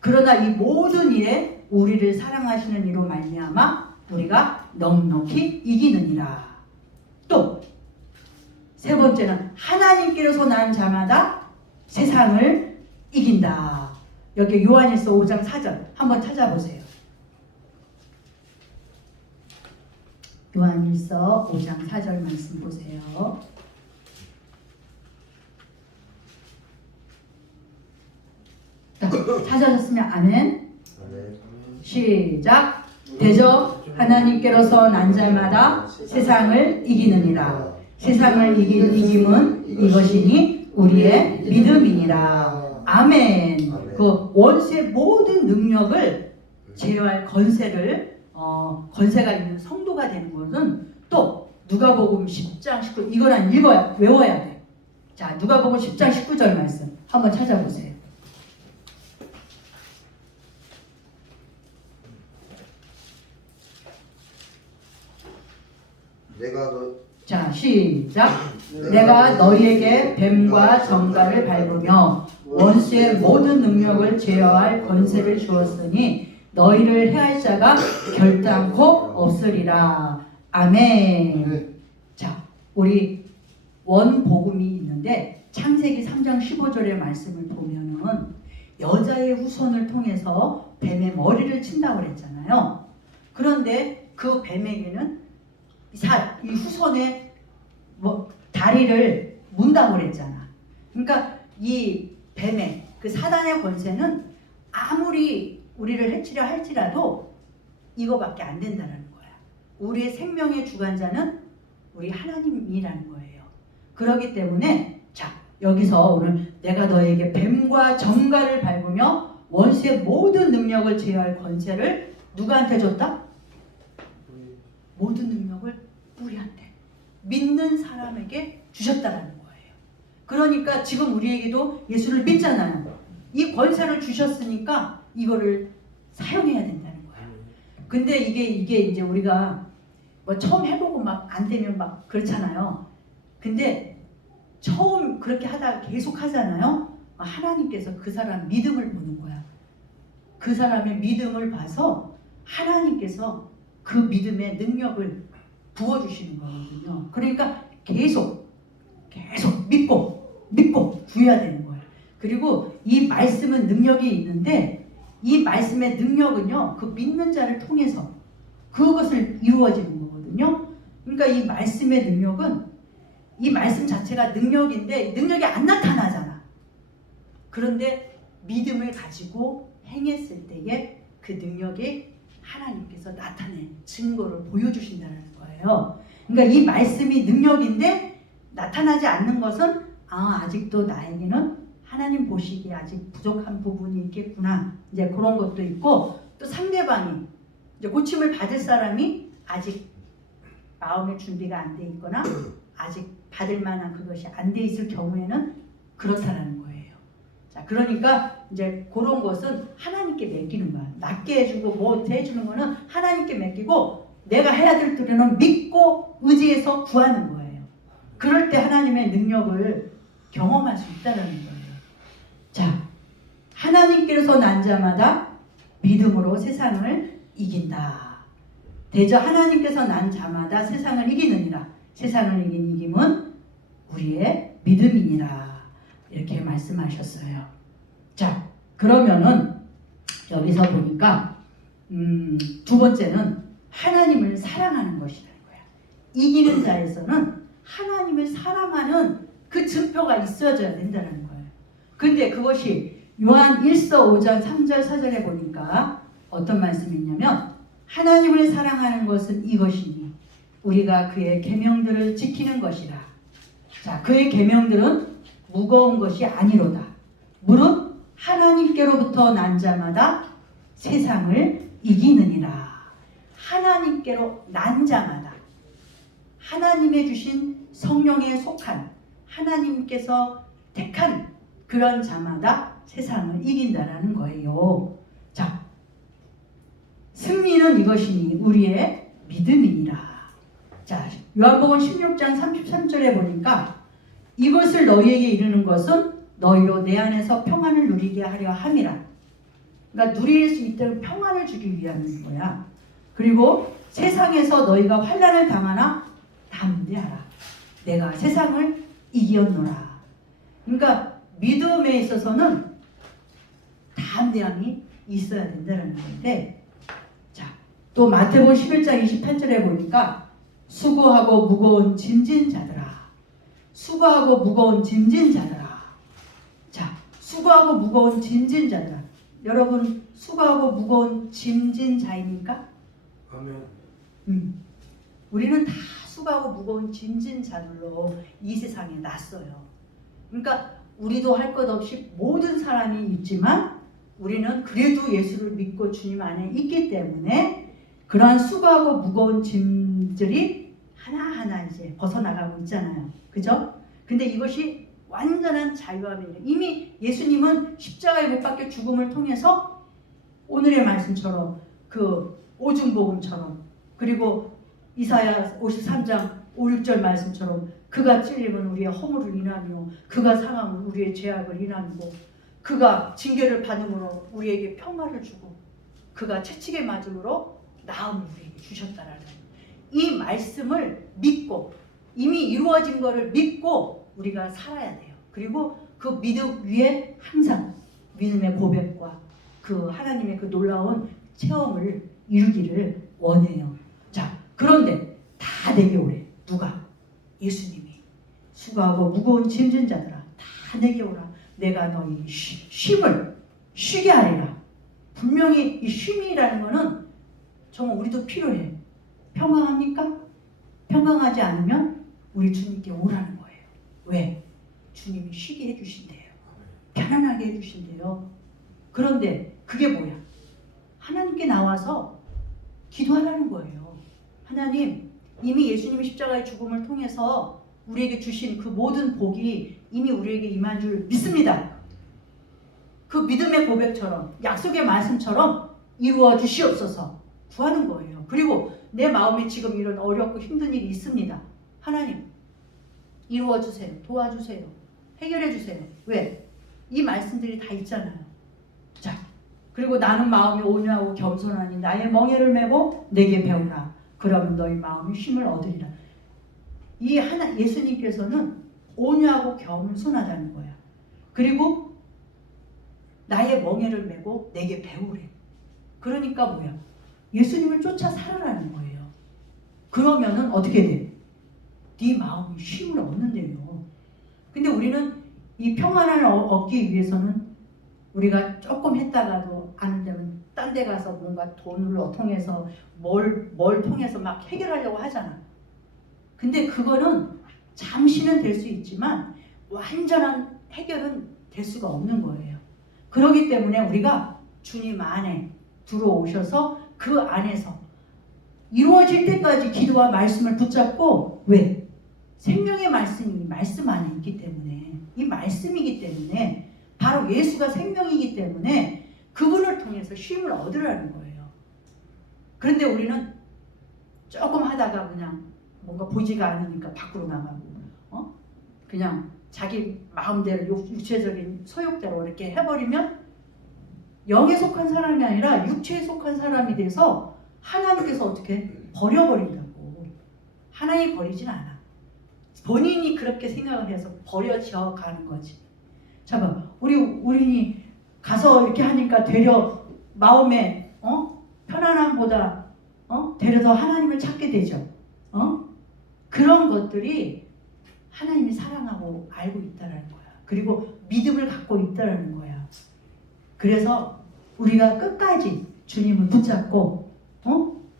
그러나 이 모든 일에 우리를 사랑하시는 이로 말미암아 우리가 넉넉히 이기느니라. 또 세 번째는 하나님께로서 난 자마다 세상을 이긴다. 여기 요한일서 5장 4절 한번 찾아보세요. 요한일서 5장 4절 말씀 보세요. 자, 찾아졌으면 아멘. 시작. 대적 하나님께로서 난 자마다 세상을 이기느니라. 세상을 이긴 이김은 이것이니 우리의 믿음이니라. 아멘. 그 원수의 모든 능력을 제어할 권세가 있는 성도가 되는 것은 또 누가복음 10장 19 이거는 외워야 돼. 자, 누가복음 10장 19절 말씀 한번 찾아보세요. 자, 시작. 내가 너희에게 뱀과 정갈을 밟으며 원수의 모든 능력을 제어할 권세를 주었으니 너희를 해할 자가 결단코 없으리라. 아멘. 자, 우리 원복음이 있는데 창세기 3장 15절의 말씀을 보면은 여자의 후손을 통해서 뱀의 머리를 친다고 그랬잖아요. 그런데 그 뱀에게는 이 후손의 다리를 문다고 그랬잖아. 그러니까 이 뱀의 그 사단의 권세는 아무리 우리를 해치려 할지라도 이거밖에 안 된다는 거야. 우리의 생명의 주관자는 우리 하나님이라는 거예요. 그렇기 때문에 자, 여기서 오늘 내가 너에게 뱀과 정갈을 밟으며 원수의 모든 능력을 제어할 권세를 누구한테 줬다? 모든 능력을 우리한테 믿는 사람에게 주셨다라는 거예요. 그러니까 지금 우리에게도 예수를 믿잖아요. 이 권세를 주셨으니까 이거를 사용해야 된다는 거예요. 근데 이게 이제 우리가 뭐 처음 해보고 막 안 되면 막 그렇잖아요. 근데 처음 그렇게 하다가 계속 하잖아요. 하나님께서 그 사람 믿음을 보는 거야. 그 사람의 믿음을 봐서 하나님께서 그 믿음의 능력을 부어주시는 거거든요. 그러니까 계속 믿고 구해야 되는 거예요. 그리고 이 말씀은 능력이 있는데 이 말씀의 능력은요, 그 믿는 자를 통해서 그것을 이루어지는 거거든요. 그러니까 이 말씀의 능력은 이 말씀 자체가 능력인데 능력이 안 나타나잖아. 그런데 믿음을 가지고 행했을 때에 그 능력이 하나님께서 나타낸 증거를 보여주신다는 거예요. 그러니까 이 말씀이 능력인데 나타나지 않는 것은 아직도 나에게는 하나님 보시기에 아직 부족한 부분이 있겠구나. 이제 그런 것도 있고, 또 상대방이 이제 고침을 받을 사람이 아직 마음의 준비가 안 돼 있거나 아직 받을 만한 그것이 안 돼 있을 경우에는 그렇다라는 거예요. 자, 그러니까 이제 그런 것은 하나님께 맡기는 거야. 낫게 해주고 뭐 해주는 거는 하나님께 맡기고 내가 해야 될 때는 믿고 의지해서 구하는 거예요. 그럴 때 하나님의 능력을 경험할 수 있다는 거예요. 자, 하나님께서 난 자마다 믿음으로 세상을 이긴다. 대저 하나님께서 난 자마다 세상을 이기느니라. 세상을 이김은 우리의 믿음이니라. 이렇게 말씀하셨어요. 자, 그러면은 여기서 보니까 두 번째는 하나님을 사랑하는 것이라는 거야. 이기는 자에서는 하나님을 사랑하는 그 증표가 있어져야 된다는 거예요. 근데 그것이 요한 1서 5장 3절 4절에 보니까 어떤 말씀이 있냐면 하나님을 사랑하는 것은 이것이니 우리가 그의 계명들을 지키는 것이라. 자, 그의 계명들은 무거운 것이 아니로다. 무릇 하나님께로부터 난 자마다 세상을 이기느니라. 하나님께로 난 자마다 하나님의 주신 성령에 속한 하나님께서 택한 그런 자마다 세상을 이긴다라는 거예요. 자, 승리는 이것이니 우리의 믿음이니라. 자, 요한복음 16장 33절에 보니까 이것을 너희에게 이르는 것은 너희로 내 안에서 평안을 누리게 하려 함이라. 그러니까 누릴 수 있도록 평안을 주기 위한 거야. 그리고 세상에서 너희가 환난을 당하나 담대하라. 내가 세상을 이겼노라. 그러니까 믿음에 있어서는 담대함이 있어야 된다는 건데, 자, 또 마태복음 11장 28절에 보니까 수고하고 무거운 짐진 자들아. 수고하고 무거운 짐진 자들아. 자, 수고하고 무거운 짐진 자들아. 여러분 수고하고 무거운 짐진 자입니까? 아멘. 우리는 다 수고하고 무거운 짐진 자들로 이 세상에 났어요. 그러니까 우리도 할 것 없이 모든 사람이 있지만 우리는 그래도 예수를 믿고 주님 안에 있기 때문에 그러한 수고하고 무거운 짐들이 하나하나 이제 벗어나가고 있잖아요. 그죠? 근데 이것이 완전한 자유함이에요. 이미 예수님은 십자가에 못 박혀 죽음을 통해서 오늘의 말씀처럼 그 오중복음처럼 그리고 이사야 53장 5, 6절 말씀처럼 그가 찔림은 우리의 허물을 인하며 그가 상함은 우리의 죄악을 인하고 그가 징계를 받음으로 우리에게 평화를 주고 그가 채찍에 맞음으로 나음을 우리에게 주셨다라는 이 말씀을 믿고 이미 이루어진 것을 믿고 우리가 살아야 돼요. 그리고 그 믿음 위에 항상 믿음의 고백과 그 하나님의 그 놀라운 체험을 이루기를 원해요. 자, 그런데 다 내게 오래. 누가? 예수님이. 수고하고 무거운 짐진 자들아 다 내게 오라. 내가 너희 쉼을 쉬게 하리라. 분명히 이 쉼이라는 거는 정말 우리도 필요해. 평강합니까? 평강하지 않으면 우리 주님께 오라는 거예요. 왜? 주님이 쉬게 해주신대요. 편안하게 해주신대요. 그런데 그게 뭐야? 하나님께 나와서 기도하라는 거예요. 하나님, 이미 예수님이 십자가의 죽음을 통해서 우리에게 주신 그 모든 복이 이미 우리에게 임한 줄 믿습니다. 그 믿음의 고백처럼 약속의 말씀처럼 이루어 주시옵소서 구하는 거예요. 그리고 내 마음에 지금 이런 어렵고 힘든 일이 있습니다. 하나님, 이루어 주세요. 도와주세요. 해결해 주세요. 왜? 이 말씀들이 다 있잖아요. 자, 그리고 나는 마음이 온유하고 겸손하니 나의 멍에를 메고 내게 배우라. 그러면 너희 마음이 쉼을 얻으리라. 이 하나 예수님께서는 온유하고 겸손하다는 거야. 그리고 나의 멍에를 메고 내게 배우래. 그러니까 뭐야? 예수님을 쫓아 살아라는 거예요. 그러면은 어떻게 돼? 네 마음이 쉼을 얻는데요. 근데 우리는 이 평안을 얻기 위해서는 우리가 조금 했다가도 안 되면 딴 데 가서 뭔가 돈을 통해서 뭘 통해서 막 해결하려고 하잖아. 근데 그거는 잠시는 될 수 있지만 완전한 해결은 될 수가 없는 거예요. 그렇기 때문에 우리가 주님 안에 들어오셔서 그 안에서 이루어질 때까지 기도와 말씀을 붙잡고 왜? 생명의 말씀이 말씀 안에 있기 때문에 이 말씀이기 때문에 바로 예수가 생명이기 때문에 그분을 통해서 쉼을 얻으라는 거예요. 그런데 우리는 조금 하다가 그냥 뭔가 보지가 않으니까 밖으로 나가고 그냥 자기 마음대로 육체적인 소욕대로 이렇게 해버리면 영에 속한 사람이 아니라 육체에 속한 사람이 돼서 하나님께서 어떻게 버려버린다고. 하나님이 버리진 않아. 본인이 그렇게 생각을 해서 버려져 가는 거지. 잠깐 우리 가서 이렇게 하니까 되려 마음에 편안함보다 되려 더 하나님을 찾게 되죠. 그런 것들이 하나님이 사랑하고 알고 있다는 거야. 그리고 믿음을 갖고 있다는 거야. 그래서 우리가 끝까지 주님을 붙잡고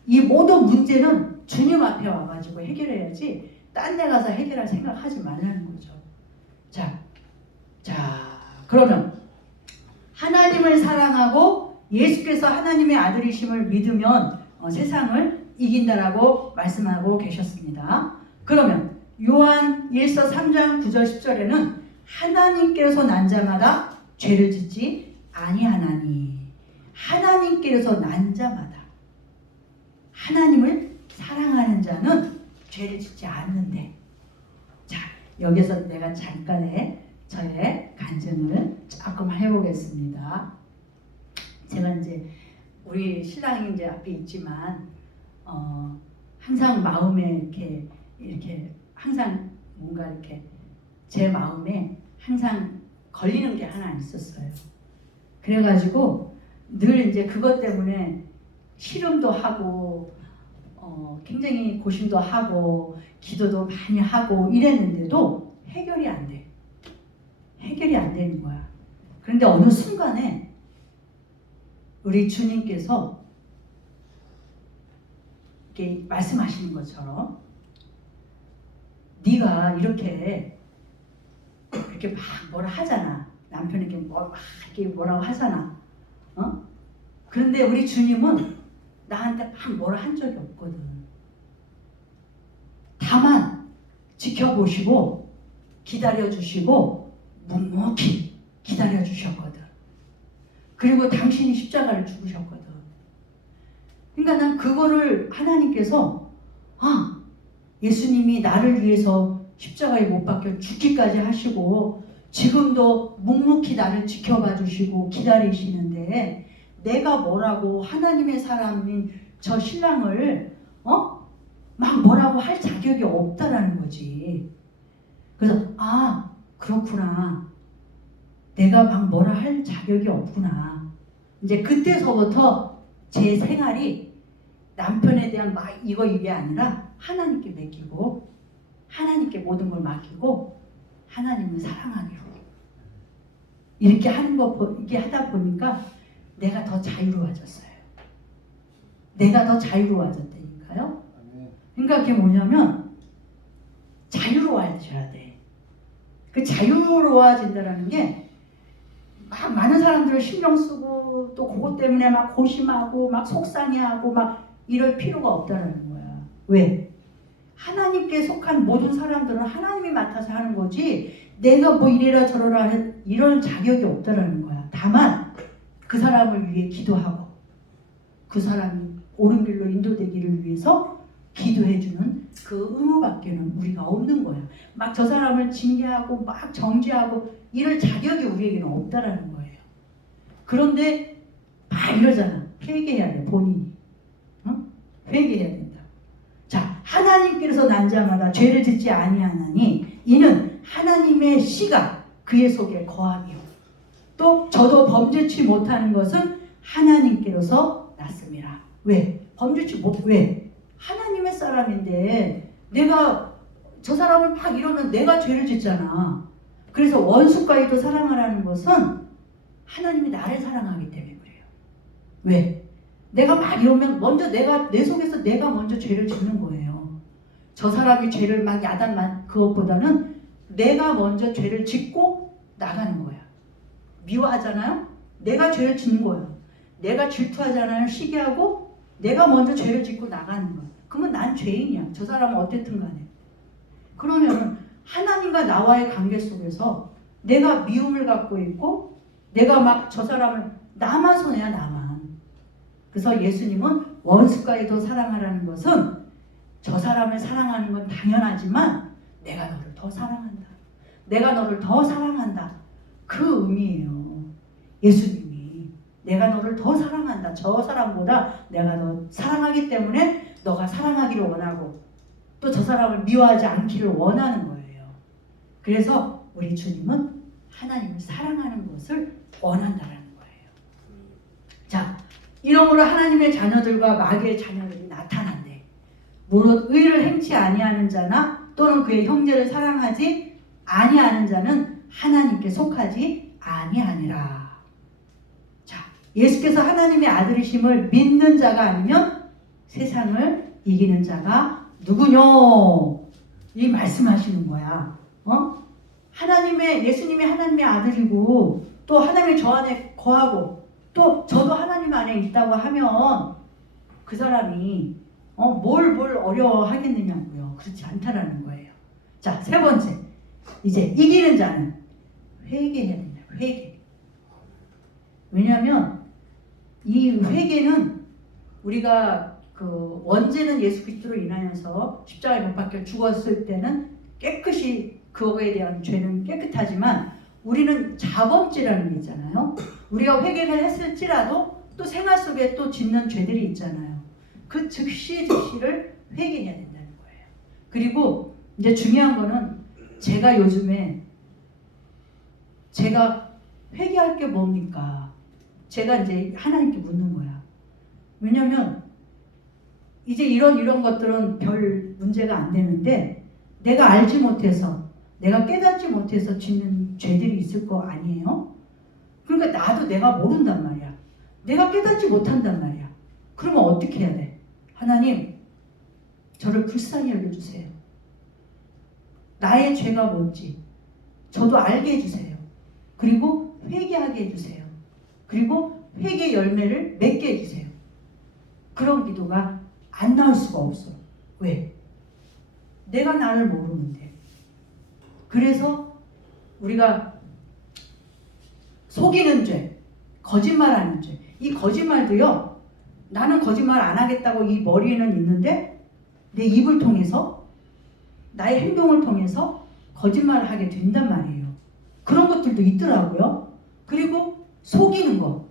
이 모든 문제는 주님 앞에 와가지고 해결해야지 딴 데 가서 해결할 생각하지 말라는 거죠. 자 그러면 하나님을 사랑하고 예수께서 하나님의 아들이심을 믿으면 세상을 이긴다라고 말씀하고 계셨습니다. 그러면 요한 1서 3장 9절 10절에는 하나님께서 난 자마다 죄를 짓지 아니하나니. 하나님께서 난 자마다 하나님을 사랑하는 자는 죄를 짓지 않는데. 자, 여기서 내가 잠깐의 저의 간증을 조금 해보겠습니다. 제가 이제 우리 신랑이 이제 앞에 있지만 항상 마음에 이렇게 항상 뭔가 이렇게 제 마음에 항상 걸리는 게 하나 있었어요. 그래가지고 늘 이제 그것 때문에 씨름도 하고 굉장히 고심도 하고 기도도 많이 하고 이랬는데도 해결이 안 돼. 해결이 안 되는 거야. 그런데 어느 순간에 우리 주님께서 이렇게 말씀하시는 것처럼 네가 이렇게 막 뭐라 하잖아. 남편에게 막 이렇게 뭐라고 하잖아. 그런데 우리 주님은 나한테 막 뭐라 한 적이 없거든. 다만 지켜보시고 기다려주시고 묵묵히 기다려주셨거든. 그리고 당신이 십자가를 죽으셨거든. 그러니까 난 그거를 하나님께서 예수님이 나를 위해서 십자가에 못 박혀 죽기까지 하시고 지금도 묵묵히 나를 지켜봐 주시고 기다리시는데 내가 뭐라고 하나님의 사람인 저 신랑을 막 뭐라고 할 자격이 없다라는 거지. 그래서 그렇구나. 내가 막 뭐라 할 자격이 없구나. 이제 그때서부터 제 생활이 남편에 대한 막 이게 아니라 하나님께 맡기고 하나님께 모든 걸 맡기고 하나님을 사랑하기로 이렇게 이게 하다 보니까 내가 더 자유로워졌어요. 내가 더 자유로워졌다니까요. 그러니까 그게 뭐냐면 자유로워져야 돼. 그 자유로워진다라는 게 막 많은 사람들을 신경 쓰고 또 그것 때문에 막 고심하고 막 속상해하고 막 이럴 필요가 없다는 거야. 왜? 하나님께 속한 모든 사람들은 하나님이 맡아서 하는 거지 내가 뭐 이래라 저래라 이런 자격이 없다는 거야. 다만 그 사람을 위해 기도하고 그 사람이 옳은 길로 인도되기를 위해서 기도해주는 그 의무밖에는 우리가 없는 거야. 막 저 사람을 징계하고 막 정죄하고 이럴 자격이 우리에게는 없다라는 거예요. 그런데 다 이러잖아. 회개해야 돼, 본인이. 회개해야 된다. 자, 하나님께서 난 자마다 죄를 짓지 아니하나니 이는 하나님의 씨가 그의 속에 거하며 또 저도 범죄치 못하는 것은 하나님께로서 났습니다. 왜? 왜? 하나님의 사람인데 내가 저 사람을 막 이러면 내가 죄를 짓잖아. 그래서 원수까지도 사랑하라는 것은 하나님이 나를 사랑하기 때문에 그래요. 왜? 내가 막 이러면 먼저 내 속에서 내가 먼저 죄를 짓는 거예요. 저 사람이 죄를 막 야단만 그것보다는 내가 먼저 죄를 짓고 나가는 거야. 미워하잖아요? 내가 죄를 짓는 거야. 내가 질투하잖아요? 시기하고 내가 먼저 죄를 짓고 나가는 거야. 그러면 난 죄인이야. 저 사람은 어쨌든 간에. 그러면 하나님과 나와의 관계 속에서 내가 미움을 갖고 있고 내가 막 저 사람을 나만 손해야 나만. 그래서 예수님은 원수까지도 사랑하라는 것은 저 사람을 사랑하는 건 당연하지만 내가 너를 더 사랑한다. 내가 너를 더 사랑한다. 그 의미예요. 예수님이 내가 너를 더 사랑한다. 저 사람보다 내가 너 사랑하기 때문에 너가 사랑하기를 원하고 또 저 사람을 미워하지 않기를 원하는 거예요. 그래서 우리 주님은 하나님을 사랑하는 것을 원한다라는 거예요. 자, 이러므로 하나님의 자녀들과 마귀의 자녀들이 나타난대. 무릇 의를 행치 아니하는 자나 또는 그의 형제를 사랑하지 아니하는 자는 하나님께 속하지 아니하니라. 자, 예수께서 하나님의 아들이심을 믿는 자가 아니면 세상을 이기는 자가 누구뇨? 이 말씀하시는 거야. 예수님이 하나님의 아들이고 또 하나님이 저 안에 거하고 또 저도 하나님 안에 있다고 하면 그 사람이 뭘 어려워하겠느냐고요. 그렇지 않다라는 거예요. 자, 세 번째. 이제 이기는 자는 회개해야 된다. 회개. 왜냐하면 이 회개는 우리가 그 원죄는 예수 그리스도로 인하여서 십자가에 못 박혀 죽었을 때는 깨끗이 그거에 대한 죄는 깨끗하지만 우리는 자범죄라는 게 있잖아요. 우리가 회개를 했을지라도 또 생활 속에 또 짓는 죄들이 있잖아요. 그 즉시를 회개해야 된다는 거예요. 그리고 이제 중요한 거는 제가 요즘에 제가 회개할 게 뭡니까? 제가 이제 하나님께 묻는 거야. 왜냐면 이제 이런 것들은 별 문제가 안 되는데 내가 알지 못해서 내가 깨닫지 못해서 짓는 죄들이 있을 거 아니에요? 그러니까 나도 내가 모른단 말이야. 내가 깨닫지 못한단 말이야. 그러면 어떻게 해야 돼? 하나님, 저를 불쌍히 여겨주세요. 나의 죄가 뭔지 저도 알게 해주세요. 그리고 회개하게 해주세요. 그리고 회개 열매를 맺게 해주세요. 그런 기도가 안 나올 수가 없어. 왜? 내가 나를 모르는데. 그래서 우리가 속이는 죄, 거짓말하는 죄. 이 거짓말도요. 나는 거짓말 안 하겠다고 이 머리에는 있는데 내 입을 통해서 나의 행동을 통해서 거짓말을 하게 된단 말이에요. 그런 것들도 있더라고요. 그리고 속이는 거.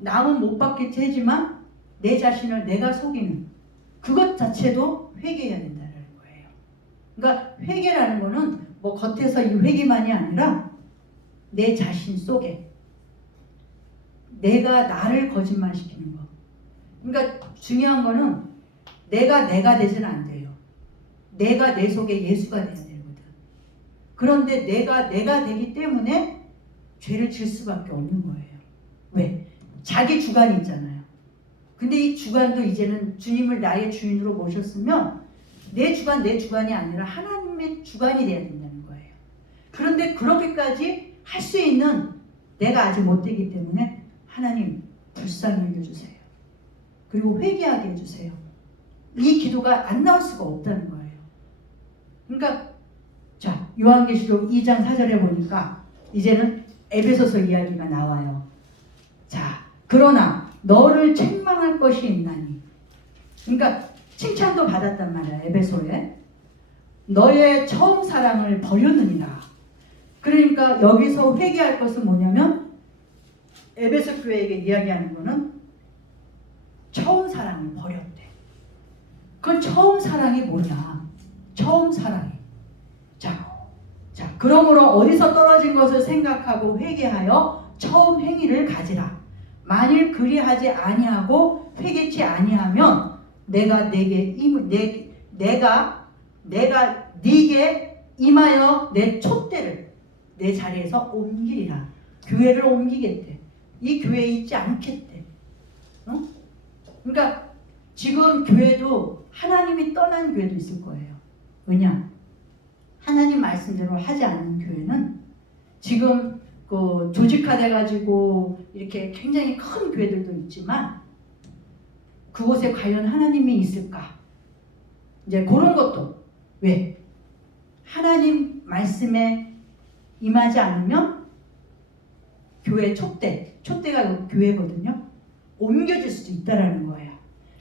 남은 못 받겠지 하지만 내 자신을 내가 속이는 그것 자체도 회개해야 된다는 거예요. 그러니까 회개라는 거는 뭐 겉에서 이 회개만이 아니라 내 자신 속에 내가 나를 거짓말시키는 거. 그러니까 중요한 거는 내가 돼서는 안 돼요. 내가 내 속에 예수가 돼야 되거든. 그런데 내가 되기 때문에 죄를 질 수밖에 없는 거예요. 왜? 자기 주관이 있잖아요. 근데 이 주관도 이제는 주님을 나의 주인으로 모셨으면 내 주관이 아니라 하나님의 주관이 돼야 된다는 거예요. 그런데 그렇게까지 할 수 있는 내가 아직 못 되기 때문에 하나님 불쌍히 여겨주세요. 그리고 회개하게 해주세요. 이 기도가 안 나올 수가 없다는 거예요. 그러니까 자, 요한계시록 2장 4절에 보니까 이제는 에베소서 이야기가 나와요. 자, 그러나 너를 책망할 것이 있나니. 그러니까 칭찬도 받았단 말이야. 에베소에. 너의 처음 사랑을 버렸느니라. 그러니까 여기서 회개할 것은 뭐냐면 에베소 교회에게 이야기하는 거는 처음 사랑을 버렸대. 그건 처음 사랑이 뭐냐? 처음 사랑이. 자, 그러므로 어디서 떨어진 것을 생각하고 회개하여 처음 행위를 가지라. 만일 그리하지 아니하고 회개치 아니하면 내가 네게 임하여 내 촛대를 내 자리에서 옮기리라. 교회를 옮기겠대. 이 교회에 있지 않겠대. 응? 그러니까 지금 교회도 하나님이 떠난 교회도 있을 거예요. 왜냐? 하나님 말씀대로 하지 않는 교회는 지금 그 조직화돼 가지고 이렇게 굉장히 큰 교회들도 있지만 그곳에 과연 하나님이 있을까? 이제 그런 것도 왜? 하나님 말씀에 임하지 않으면 교회 촛대가 교회거든요. 옮겨질 수도 있다라는 거예요.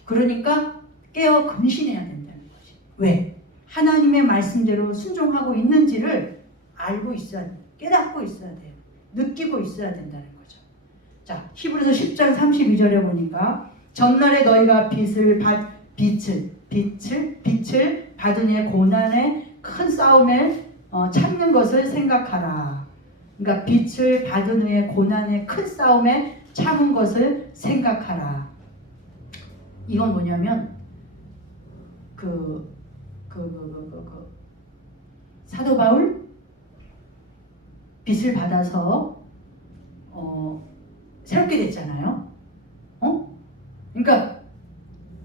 그러니까 깨어 근신해야 된다는 거지. 왜? 하나님의 말씀대로 순종하고 있는지를 알고 있어야 돼. 깨닫고 있어야 돼요. 느끼고 있어야 된다는 거죠. 자, 히브리서 10장 32절에 보니까 전날에 너희가 빛을 받은 이의 고난의 큰 싸움에 참는 것을 생각하라. 그러니까 빛을 받은 후에 고난의 큰 싸움에 참은 것을 생각하라. 이건 뭐냐면 사도 바울 빛을 받아서 새롭게 됐잖아요. 그러니까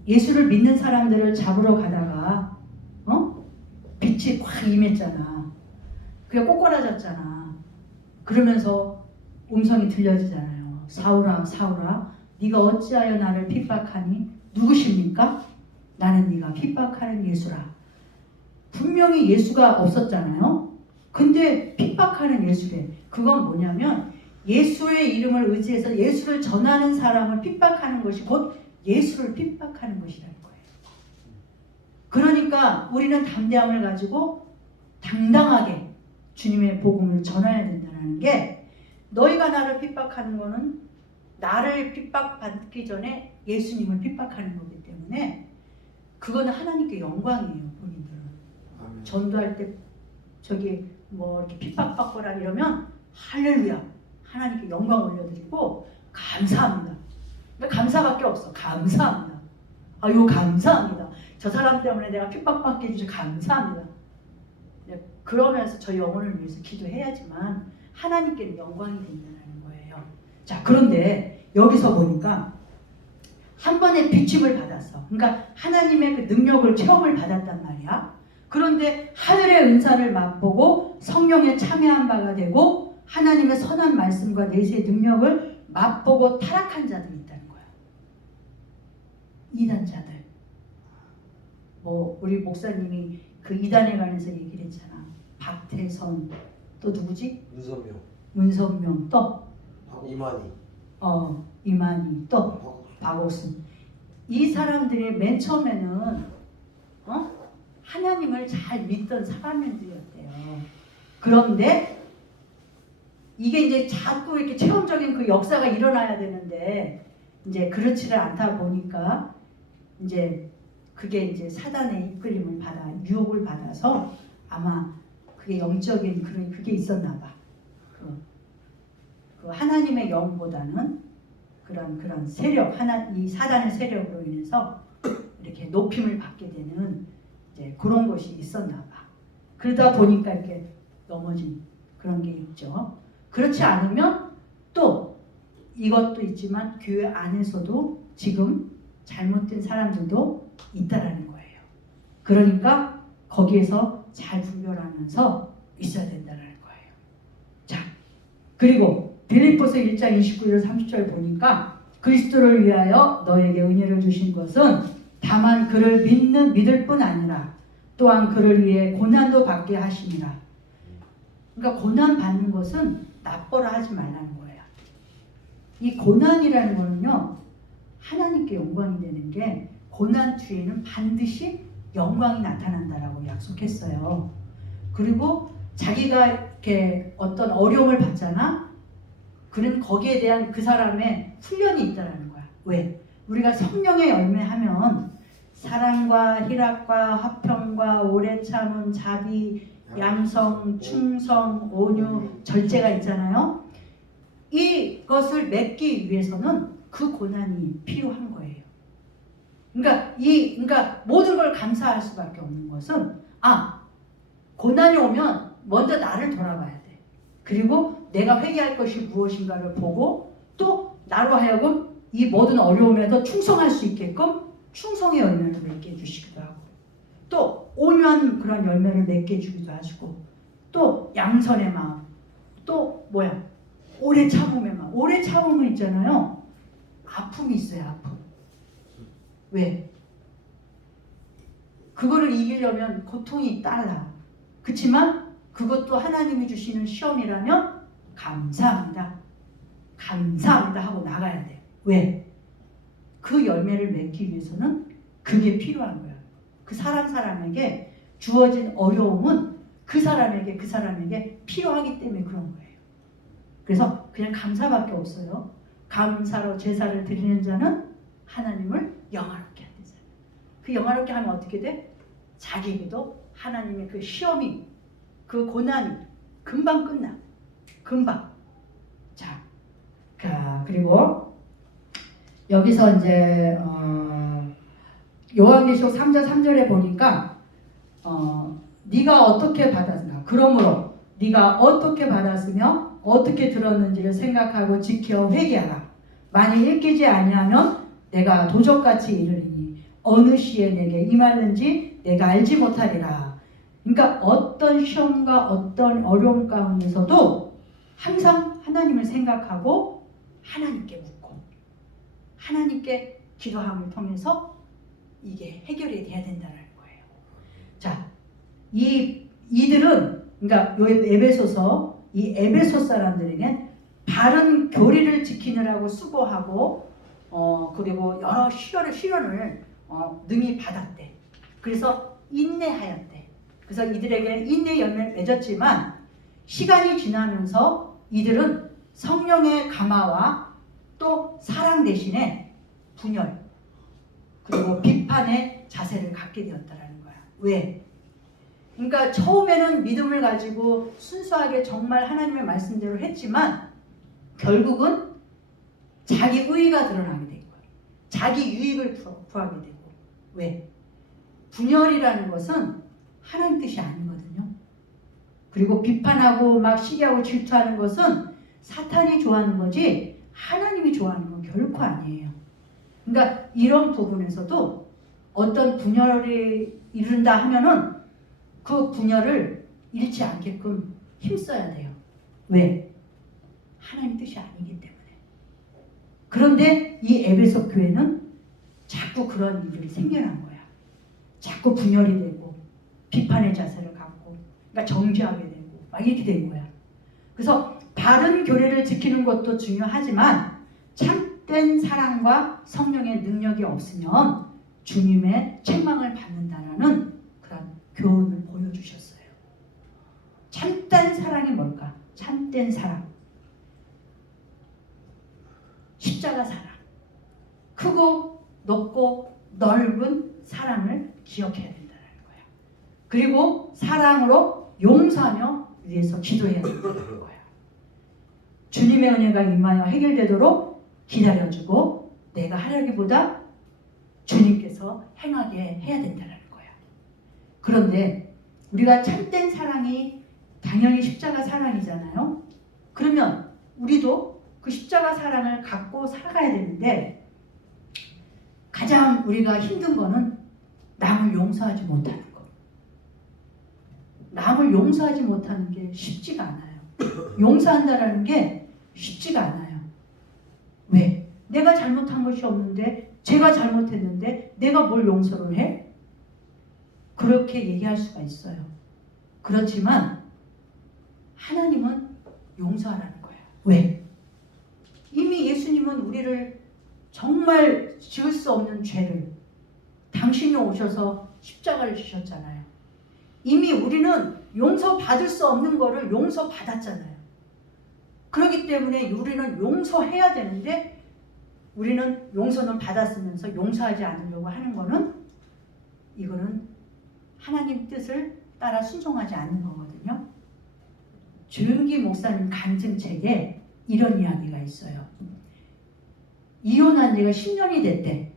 예수를 믿는 사람들을 잡으러 가다가 빛이 확 임했잖아. 그게 꼬꾸라졌잖아. 그러면서 음성이 들려지잖아요. 사울아 사울아 네가 어찌하여 나를 핍박하니? 누구십니까? 나는 네가 핍박하는 예수라. 분명히 예수가 없었잖아요. 근데 핍박하는 예수래. 그건 뭐냐면 예수의 이름을 의지해서 예수를 전하는 사람을 핍박하는 것이 곧 예수를 핍박하는 것이라는 거예요. 그러니까 우리는 담대함을 가지고 당당하게 주님의 복음을 전해야 된다는 게, 너희가 나를 핍박하는 거는 나를 핍박받기 전에 예수님을 핍박하는 거기 때문에 그거는 하나님께 영광이에요. 본인들은 전도할 때 저기 뭐 이렇게 핍박받거나 이러면 할렐루야 하나님께 영광 올려드리고 감사합니다. 감사밖에 없어. 감사합니다. 아유 감사합니다. 저 사람 때문에 내가 핍박받게 해주셔서 감사합니다. 그러면서 저 영혼을 위해서 기도해야지만 하나님께는 영광이 된다는 거예요. 자, 그런데 여기서 보니까 한 번의 비침을 받았어. 그러니까 하나님의 그 능력을 체험을 받았단 말이야. 그런데 하늘의 은사를 맛보고 성령에 참여한 바가 되고 하나님의 선한 말씀과 내세의 능력을 맛보고 타락한 자들이 있다는 거야. 이단자들. 뭐 우리 목사님이 그 이단에 관해서 얘기를 했잖아. 박태선, 또 누구지? 문선명, 또 이만희, 또 박옥순. 이 사람들이 맨 처음에는 하나님을 잘 믿던 사람들이었대요. 그런데 이게 이제 자꾸 이렇게 체험적인 그 역사가 일어나야 되는데 이제 그렇지를 않다 보니까 이제 그게 이제 사단의 이끌림을 받아 유혹을 받아서 아마 그게 영적인 그게 있었나 봐. 그 하나님의 영보다는 그런 세력, 이 사단의 세력으로 인해서 이렇게 높임을 받게 되는 이제 그런 것이 있었나 봐. 그러다 보니까 이렇게 넘어진 그런 게 있죠. 그렇지 않으면 또 이것도 있지만 교회 안에서도 지금 잘못된 사람들도 있다라는 거예요. 그러니까 거기에서 잘 분별하면서 있어야 된다는 거예요. 자, 그리고 빌립보서 1장 29절 30절 보니까 그리스도를 위하여 너에게 은혜를 주신 것은 다만 그를 믿을 뿐 아니라 또한 그를 위해 고난도 받게 하심이라. 그러니까 고난 받는 것은 나쁘라 하지 말라는 거예요. 이 고난이라는 거는요, 하나님께 영광이 되는 게 고난 뒤에는 반드시 영광이 나타난다라고 약속했어요. 그리고 자기가 이렇게 어떤 어려움을 받잖아. 그는 거기에 대한 그 사람의 훈련이 있다라는 거야. 왜? 우리가 성령의 열매 하면 사랑과 희락과 화평과 오래 참음 자비 양성 충성 온유 절제가 있잖아요. 이것을 맺기 위해서는 그 고난이 필요한 거예요. 그러니까 모든 걸 감사할 수밖에 없는 것은 고난이 오면 먼저 나를 돌아봐야 돼. 그리고 내가 회개할 것이 무엇인가를 보고 또 나로 하여금 이 모든 어려움에도 충성할 수 있게끔 충성의 열매를 맺게 해주시기도 하고 또 온유한 그런 열매를 맺게 해주기도 하시고 또 양선의 마음 또 오래 참음의 마음. 오래 참음은 있잖아요. 아픔이 있어요. 아픔. 왜? 그거를 이기려면 고통이 따라. 그렇지만 그것도 하나님이 주시는 시험이라면 감사합니다. 감사합니다 하고 나가야 돼요. 왜? 그 열매를 맺기 위해서는 그게 필요한 거야. 그 사람에게 주어진 어려움은 그 사람에게 필요하기 때문에 그런 거예요. 그래서 그냥 감사밖에 없어요. 감사로 제사를 드리는 자는 하나님을 영화롭게 하는 자. 그 영화롭게 하면 어떻게 돼? 자기에게도 하나님의 그 시험이 그 고난이 금방 끝나. 금방. 자, 그리고 여기서 이제 요한계시록 3장 3절에 보니까 네가 어떻게 받았나? 그러므로 네가 어떻게 받았으며 어떻게 들었는지를 생각하고 지켜 회개하라. 만일 읽히지 아니하면 내가 도적같이 이르리니 어느 시에 내게 임하는지 내가 알지 못하리라. 그러니까 어떤 시험과 어떤 어려움 가운데서도 항상 하나님을 생각하고 하나님께 묻고 하나님께 기도함을 통해서 이게 해결이 돼야 된다는 거예요. 자, 이들은 그러니까 요 에베소서 이 에베소 사람들에게 바른 교리를 지키느라고 수고하고 그리고 여러 시련을 능히 받았대. 그래서 인내하였대. 그래서 이들에게 인내 열매를 맺었지만 시간이 지나면서 이들은 성령의 감화와 또 사랑 대신에 분열 그리고 비판의 자세를 갖게 되었다라는 거야. 왜? 그러니까 처음에는 믿음을 가지고 순수하게 정말 하나님의 말씀대로 했지만 결국은 자기 의의가 드러나게 된 거야. 자기 유익을 구하게 되고. 왜? 분열이라는 것은 하나님 뜻이 아니거든요. 그리고 비판하고 막 시기하고 질투하는 것은 사탄이 좋아하는 거지 하나님이 좋아하는 건 결코 아니에요. 그러니까 이런 부분에서도 어떤 분열이 이른다 하면은 그 분열을 잃지 않게끔 힘써야 돼요. 왜? 하나님 뜻이 아니기 때문에. 그런데 이 에베소 교회는 자꾸 그런 일들이 생겨난 거야. 자꾸 분열이 되고 비판의 자세를 갖고 그러니까 정죄하게 되고 막 이렇게 된 거야. 그래서 바른 교례를 지키는 것도 중요하지만 참된 사랑과 성령의 능력이 없으면 주님의 책망을 받는다라는 그런 교훈을 보여주셨어요. 참된 사랑이 뭘까? 참된 사랑. 십자가 사랑. 크고 높고 넓은 사랑을 기억해야 된다는 거야. 그리고 사랑으로 용서하며 위해서 기도해야 된다는 거야. 주님의 은혜가 임하여 해결되도록 기다려주고 내가 하려기보다 주님께서 행하게 해야 된다는 거야. 그런데 우리가 참된 사랑이 당연히 십자가 사랑이잖아요. 그러면 우리도 그 십자가 사랑을 갖고 살아가야 되는데 가장 우리가 힘든 거는 남을 용서하지 못하는 거. 남을 용서하지 못하는 게 쉽지가 않아요. 용서한다라는 게 쉽지가 않아요. 왜? 내가 잘못한 것이 없는데 제가 잘못했는데 내가 뭘 용서를 해? 그렇게 얘기할 수가 있어요. 그렇지만 하나님은 용서하라는 거예요. 왜? 이미 예수님은 우리를 정말 지을 수 없는 죄를 당신이 오셔서 십자가를 지셨잖아요. 이미 우리는 용서받을 수 없는 거를 용서받았잖아요. 그렇기 때문에 우리는 용서해야 되는데 우리는 용서는 받았으면서 용서하지 않으려고 하는 거는 이거는 하나님 뜻을 따라 순종하지 않는 거거든요. 조윤기 목사님 간증책에 이런 이야기가 있어요. 이혼한 지가 10년이 됐대.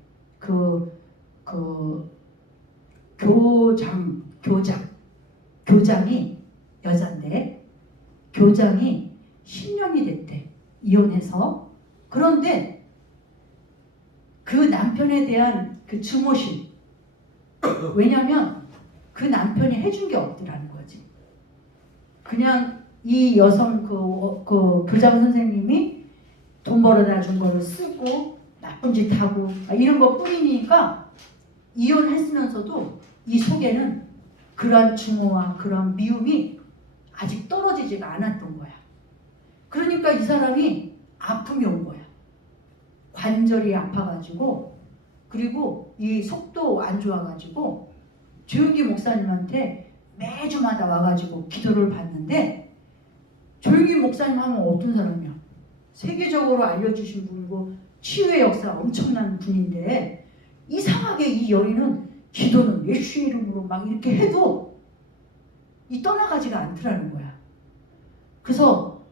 교장이 여잔데 교장이 10년이 됐대. 이혼해서. 그런데 그 남편에 대한 그 증오심. 왜냐면 그 남편이 해준 게 없더라는 거지. 그냥 이 여성 그 교장 선생님이 돈 벌어다 준 거를 쓰고 나쁜 짓 하고 이런 거 뿌리니까 이혼했으면서도 이 속에는 그러한 증오와 그러한 미움이 아직 떨어지지가 않았던 거야. 그러니까 이 사람이 아픔이 온 거야. 관절이 아파가지고 그리고 이 속도 안 좋아가지고 조윤기 목사님한테 매주마다 와가지고 기도를 받는데 조윤기 목사님 하면 어떤 사람이야? 세계적으로 알려주신 분이고 치유의 역사 엄청난 분인데 이상하게 이 여인은 기도는 예수의 이름으로 막 이렇게 해도 이 떠나가지가 않더라는 거야. 그래서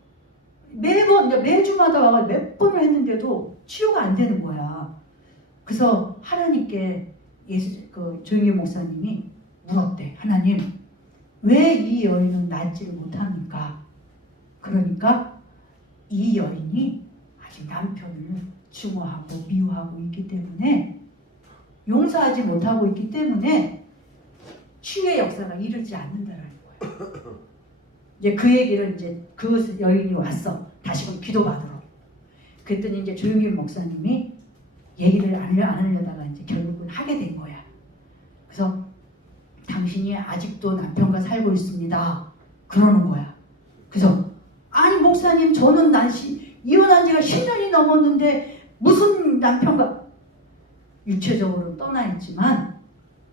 매주마다 와가 몇 번을 했는데도 치유가 안 되는 거야. 그래서 하나님께 조윤기 목사님이 물었대. 하나님, 왜 이 여인은 낫지를 못합니까? 그러니까 이 여인이 아직 남편을 증오하고 미워하고 있기 때문에 용서하지 못하고 있기 때문에 치유의 역사가 이르지 않는다라는 거예요. 이제 그 얘기를 이제 그 여인이 왔어. 다시금 기도받으러. 그랬더니 이제 조윤기 목사님이 얘기를 안 하려다가 이제 결국은 하게 된 거야. 그래서 당신이 아직도 남편과 살고 있습니다. 그러는 거야. 그래서 아니 목사님 저는 이혼한 지가 10년이 넘었는데 무슨 남편과 육체적으로 떠나 있지만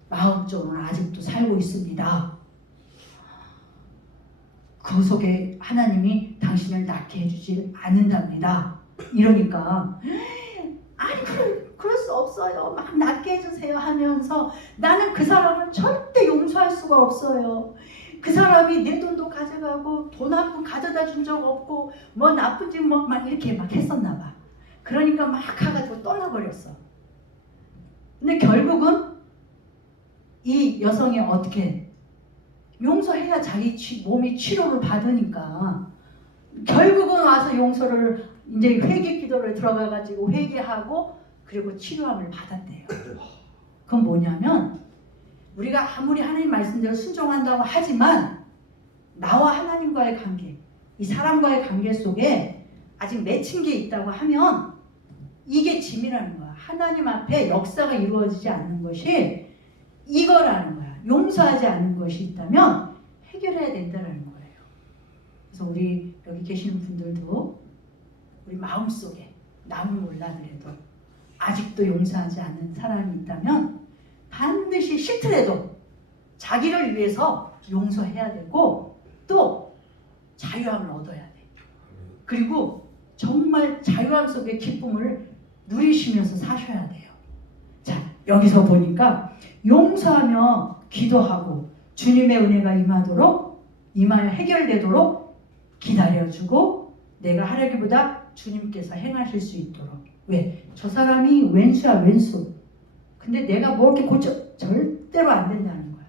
마음적으로는 아직도 살고 있습니다. 그 속에 하나님이 당신을 낫게 해주지 않는답니다. 이러니까 아니 그럴 수 없어요. 막 낫게 해주세요 하면서 나는 그 사람을 절대 용서할 수가 없어요. 그 사람이 내 돈도 가져가고 돈 한 푼 가져다 준 적 없고 뭐 나쁜 짓 막 이렇게 막 했었나 봐. 그러니까 막 가가지고 떠나버렸어. 근데 결국은 이 여성이 어떻게 용서해야 자기 몸이 치료를 받으니까 결국은 와서 용서를 이제 회개 기도를 들어가가지고 회개하고 그리고 치료함을 받았대요. 그건 뭐냐면 우리가 아무리 하나님 말씀대로 순종한다고 하지만 나와 하나님과의 관계, 이 사람과의 관계 속에 아직 맺힌 게 있다고 하면 이게 짐이라는 거야. 하나님 앞에 역사가 이루어지지 않는 것이 이거라는 거야. 용서하지 않는 것이 있다면 해결해야 된다는 거예요. 그래서 우리 여기 계시는 분들도 우리 마음속에 남을 몰라 그래도 아직도 용서하지 않는 사람이 있다면 반드시 싫더라도 자기를 위해서 용서해야 되고 또 자유함을 얻어야 돼. 그리고 정말 자유함 속의 기쁨을 누리시면서 사셔야 돼요. 자, 여기서 보니까 용서하며 기도하고 주님의 은혜가 임하여 해결되도록 기다려주고 내가 하려기보다 주님께서 행하실 수 있도록. 왜? 저 사람이 왼수야 왼수. 근데 내가 뭐 이렇게 고쳐 절대로 안 된다는 거야.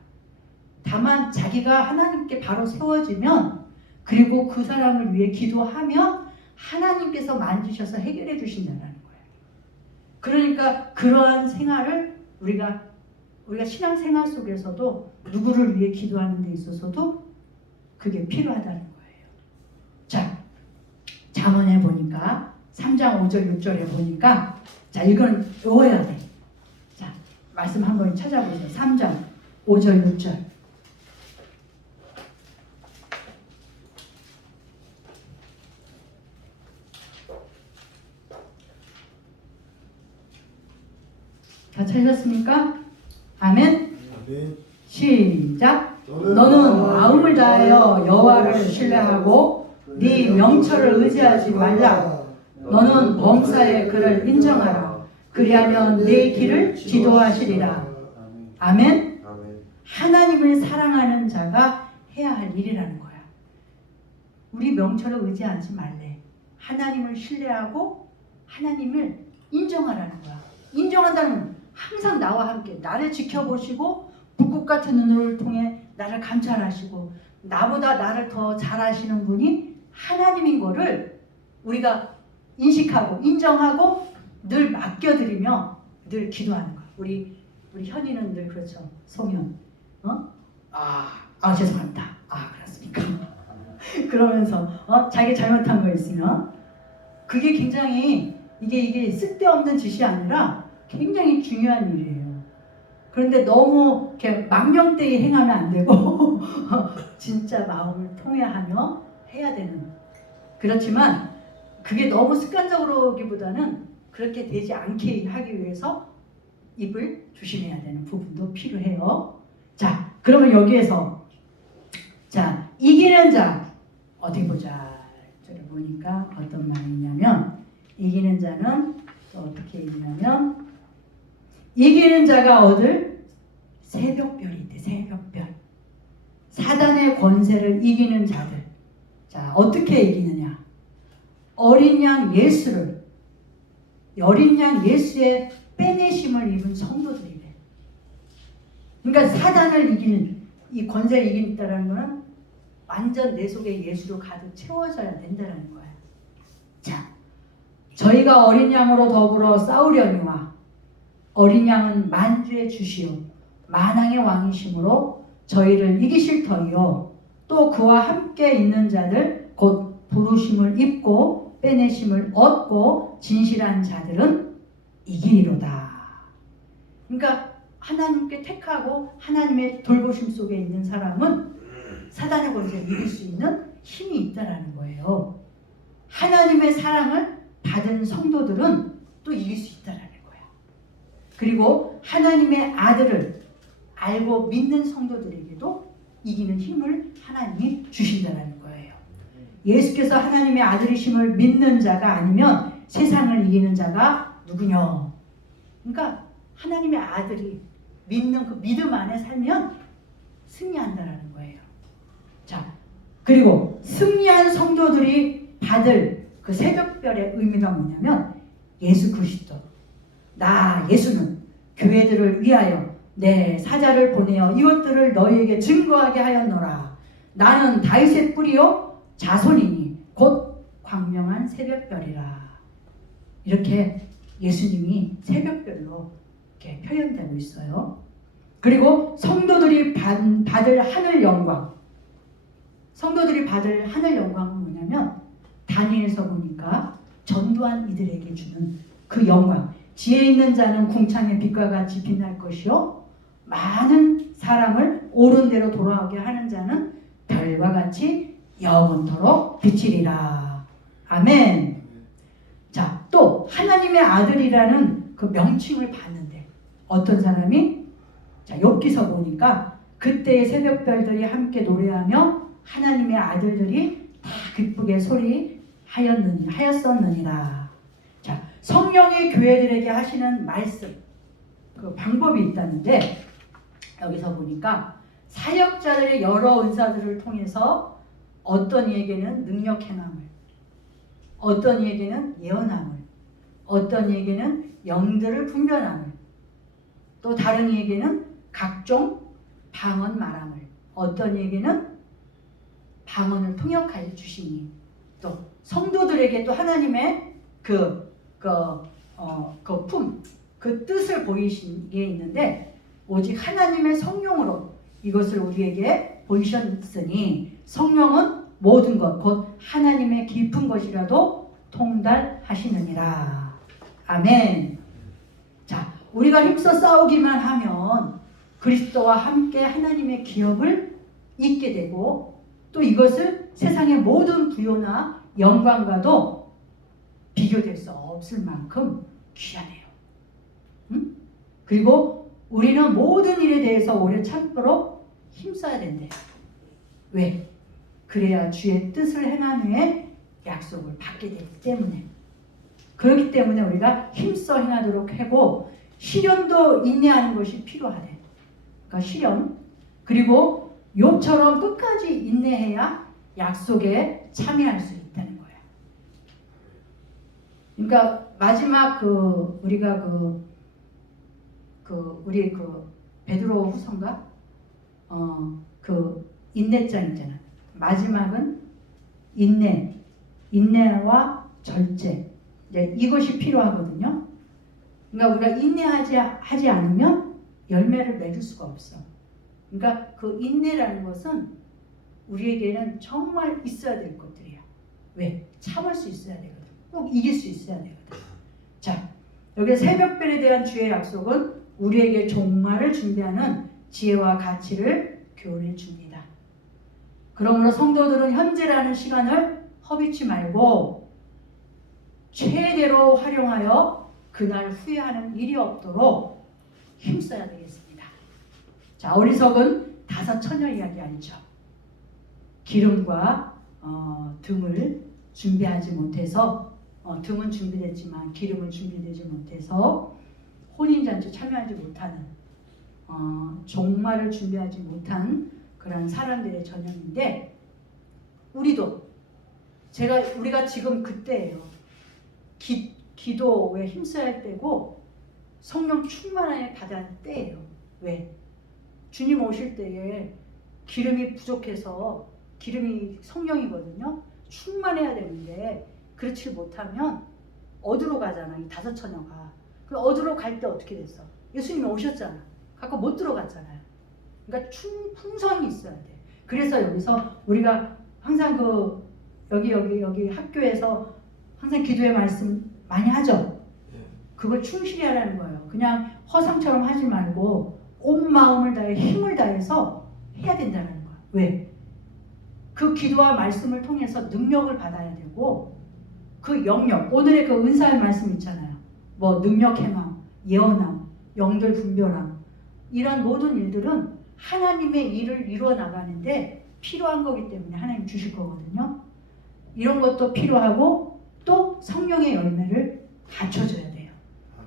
다만 자기가 하나님께 바로 세워지면 그리고 그 사람을 위해 기도하면 하나님께서 만지셔서 해결해 주신다는 거예요. 그러니까 그러한 생활을 우리가 신앙생활 속에서도 누구를 위해 기도하는 데 있어서도 그게 필요하다는 거예요. 자, 잠언에 보니까 3장 5절 6절에 보니까 자 이건 외워야 돼. 자 말씀 한번 찾아보세요. 3장 5절 6절 다 찾으셨습니까? 아멘. 시작. 너는 마음을 다하여 여호와를 신뢰하고 네 명철을 의지하지 말라. 너는 범사의 그를 인정하라. 그리하면 네 길을 지도하시리라. 아멘. 아멘. 하나님을 사랑하는 자가 해야 할 일이라는 거야. 우리 명철을 의지하지 말래. 하나님을 신뢰하고 하나님을 인정하라는 거야. 인정한다는 건 항상 나와 함께 나를 지켜보시고 불꽃 같은 눈을 통해 나를 감찰하시고 나보다 나를 더 잘 아시는 분이 하나님인 거를 우리가 인식하고 인정하고 늘 맡겨드리며 늘 기도하는 거야. 우리 현이는 늘 그렇죠. 소면 죄송합니다. 그렇습니까? 그러면서 자기 잘못한 거 있으면 그게 굉장히 이게 쓸데없는 짓이 아니라 굉장히 중요한 일이에요. 그런데 너무 이렇게 망령되이 행하면 안 되고 진짜 마음을 통회하며 해야 되는. 그렇지만 그게 너무 습관적으로기보다는 그렇게 되지 않게 하기 위해서 입을 조심해야 되는 부분도 필요해요. 자, 그러면 여기에서 이기는 자 어디 보자. 저를 보니까 어떤 말이 있냐면 이기는 자는 또 어떻게 읽냐면 이기는 자가 얻을 새벽별이 있대. 새벽별. 사단의 권세를 이기는 자들. 자, 어떻게 이기느냐? 어린 양 예수의 빼내심을 입은 성도들이래. 그러니까 사단을 이기는 이 권세를 이긴다는 것은 완전 내 속에 예수로 가득 채워져야 된다는 거야. 자, 저희가 어린 양으로 더불어 싸우려니와 어린 양은 만주의 주시요 만왕의 왕이심으로 저희를 이기실 터이요 또 그와 함께 있는 자들 곧 부르심을 입고 빼내심을 얻고 진실한 자들은 이기리로다. 그러니까 하나님께 택하고 하나님의 돌보심 속에 있는 사람은 사단의 권세를 이길 수 있는 힘이 있다라는 거예요. 하나님의 사랑을 받은 성도들은 또 이길 수 있다라는 거야. 그리고 하나님의 아들을 알고 믿는 성도들에게도 이기는 힘을 하나님이 주신다는 거예요. 예수께서 하나님의 아들이심을 믿는 자가 아니면 세상을 이기는 자가 누구냐? 그러니까 하나님의 아들이 믿는 그 믿음 안에 살면 승리한다라는 거예요. 자, 그리고 승리한 성도들이 받을 그 새벽별의 의미가 뭐냐면 예수 그리스도 나 예수는 교회들을 위하여 내 사자를 보내어 이것들을 너희에게 증거하게 하였노라. 나는 다윗의 뿌리요 자손이니 곧 광명한 새벽별이라. 이렇게 예수님이 새벽별로 이렇게 표현되고 있어요. 그리고 성도들이 받을 하늘 영광. 성도들이 받을 하늘 영광은 뭐냐면 다니엘서 보니까 전도한 이들에게 주는 그 영광. 지혜 있는 자는 궁창의 빛과 같이 빛날 것이요 많은 사람을 옳은 대로 돌아오게 하는 자는 별과 같이 영원토록 비치리라. 아멘. 자, 또 하나님의 아들이라는 그 명칭을 받는데 어떤 사람이 욥기서 보니까 그때의 새벽별들이 함께 노래하며 하나님의 아들들이 다 기쁘게 하였었느니라. 자, 성령의 교회들에게 하시는 말씀 그 방법이 있다는데 여기서 보니까 사역자들의 여러 은사들을 통해서 어떤 이에게는 능력 행함을, 어떤 이에게는 예언함을, 어떤 이에게는 영들을 분별함을, 또 다른 이에게는 각종 방언 말함을, 어떤 이에게는 방언을 통역하여 주시니, 또 성도들에게 또 하나님의 그 뜻을 보이신 게 있는데 오직 하나님의 성령으로 이것을 우리에게 보이셨으니 성령은 모든 것 곧 하나님의 깊은 것이라도 통달하시느니라. 아멘. 자, 우리가 힘써 싸우기만 하면 그리스도와 함께 하나님의 기업을 잊게 되고 또 이것을 세상의 모든 부요나 영광과도 비교될 수 없을 만큼 귀하네요. 응? 그리고 우리는 모든 일에 대해서 오래 참도록 힘써야 된대요. 왜? 그래야 주의 뜻을 행한 후에 약속을 받게 되기 때문에, 그렇기 때문에 우리가 힘써 행하도록 하고, 시련도 인내하는 것이 필요하대. 그러니까 시련, 그리고 욥처럼 끝까지 인내해야 약속에 참여할 수 있다는 거예요. 그러니까 마지막 우리가 우리 베드로 후서인가 인내장 있잖아. 마지막은 인내와 절제. 이제 이것이 필요하거든요. 그러니까 우리가 인내하지 않으면 열매를 맺을 수가 없어. 그러니까 그 인내라는 것은 우리에게는 정말 있어야 될 것들이야. 왜? 참을 수 있어야 되거든. 꼭 이길 수 있어야 되거든. 자, 여기 새벽별에 대한 주의 약속은 우리에게 종말을 준비하는 지혜와 가치를 교훈해 줍니다. 그러므로 성도들은 현재라는 시간을 허비치 말고 최대로 활용하여 그날 후회하는 일이 없도록 힘써야 되겠습니다. 자, 어리석은 5 처녀 이야기 알죠? 기름과 등을 준비하지 못해서 등은 준비됐지만 기름은 준비되지 못해서 혼인잔치 참여하지 못하는 종말을 준비하지 못한 그런 사람들의 전형인데, 우리가 지금 그때예요. 기도에 힘써야 할 때고 성령 충만하게 받아야 할 때예요. 왜? 주님 오실 때에 기름이 부족해서, 기름이 성령이거든요. 충만해야 되는데 그렇지 못하면 어디로 가잖아, 이 5 처녀가. 그 어디로 갈 때 어떻게 됐어? 예수님이 오셨잖아. 갖고 못 들어갔잖아요. 그러니까 풍성이 있어야 돼. 그래서 여기서 우리가 항상 여기 학교에서 항상 기도의 말씀 많이 하죠. 그걸 충실히 하라는 거예요. 그냥 허상처럼 하지 말고 온 마음을 다해 힘을 다해서 해야 된다는 거예요. 왜? 그 기도와 말씀을 통해서 능력을 받아야 되고, 그 영역, 오늘의 그 은사의 말씀 있잖아요. 뭐 능력 행함, 예언함, 영들 분별함, 이런 모든 일들은 하나님의 일을 이루어 나가는데 필요한 거기 때문에 하나님 주실 거거든요. 이런 것도 필요하고 또 성령의 열매를 갖춰줘야 돼요.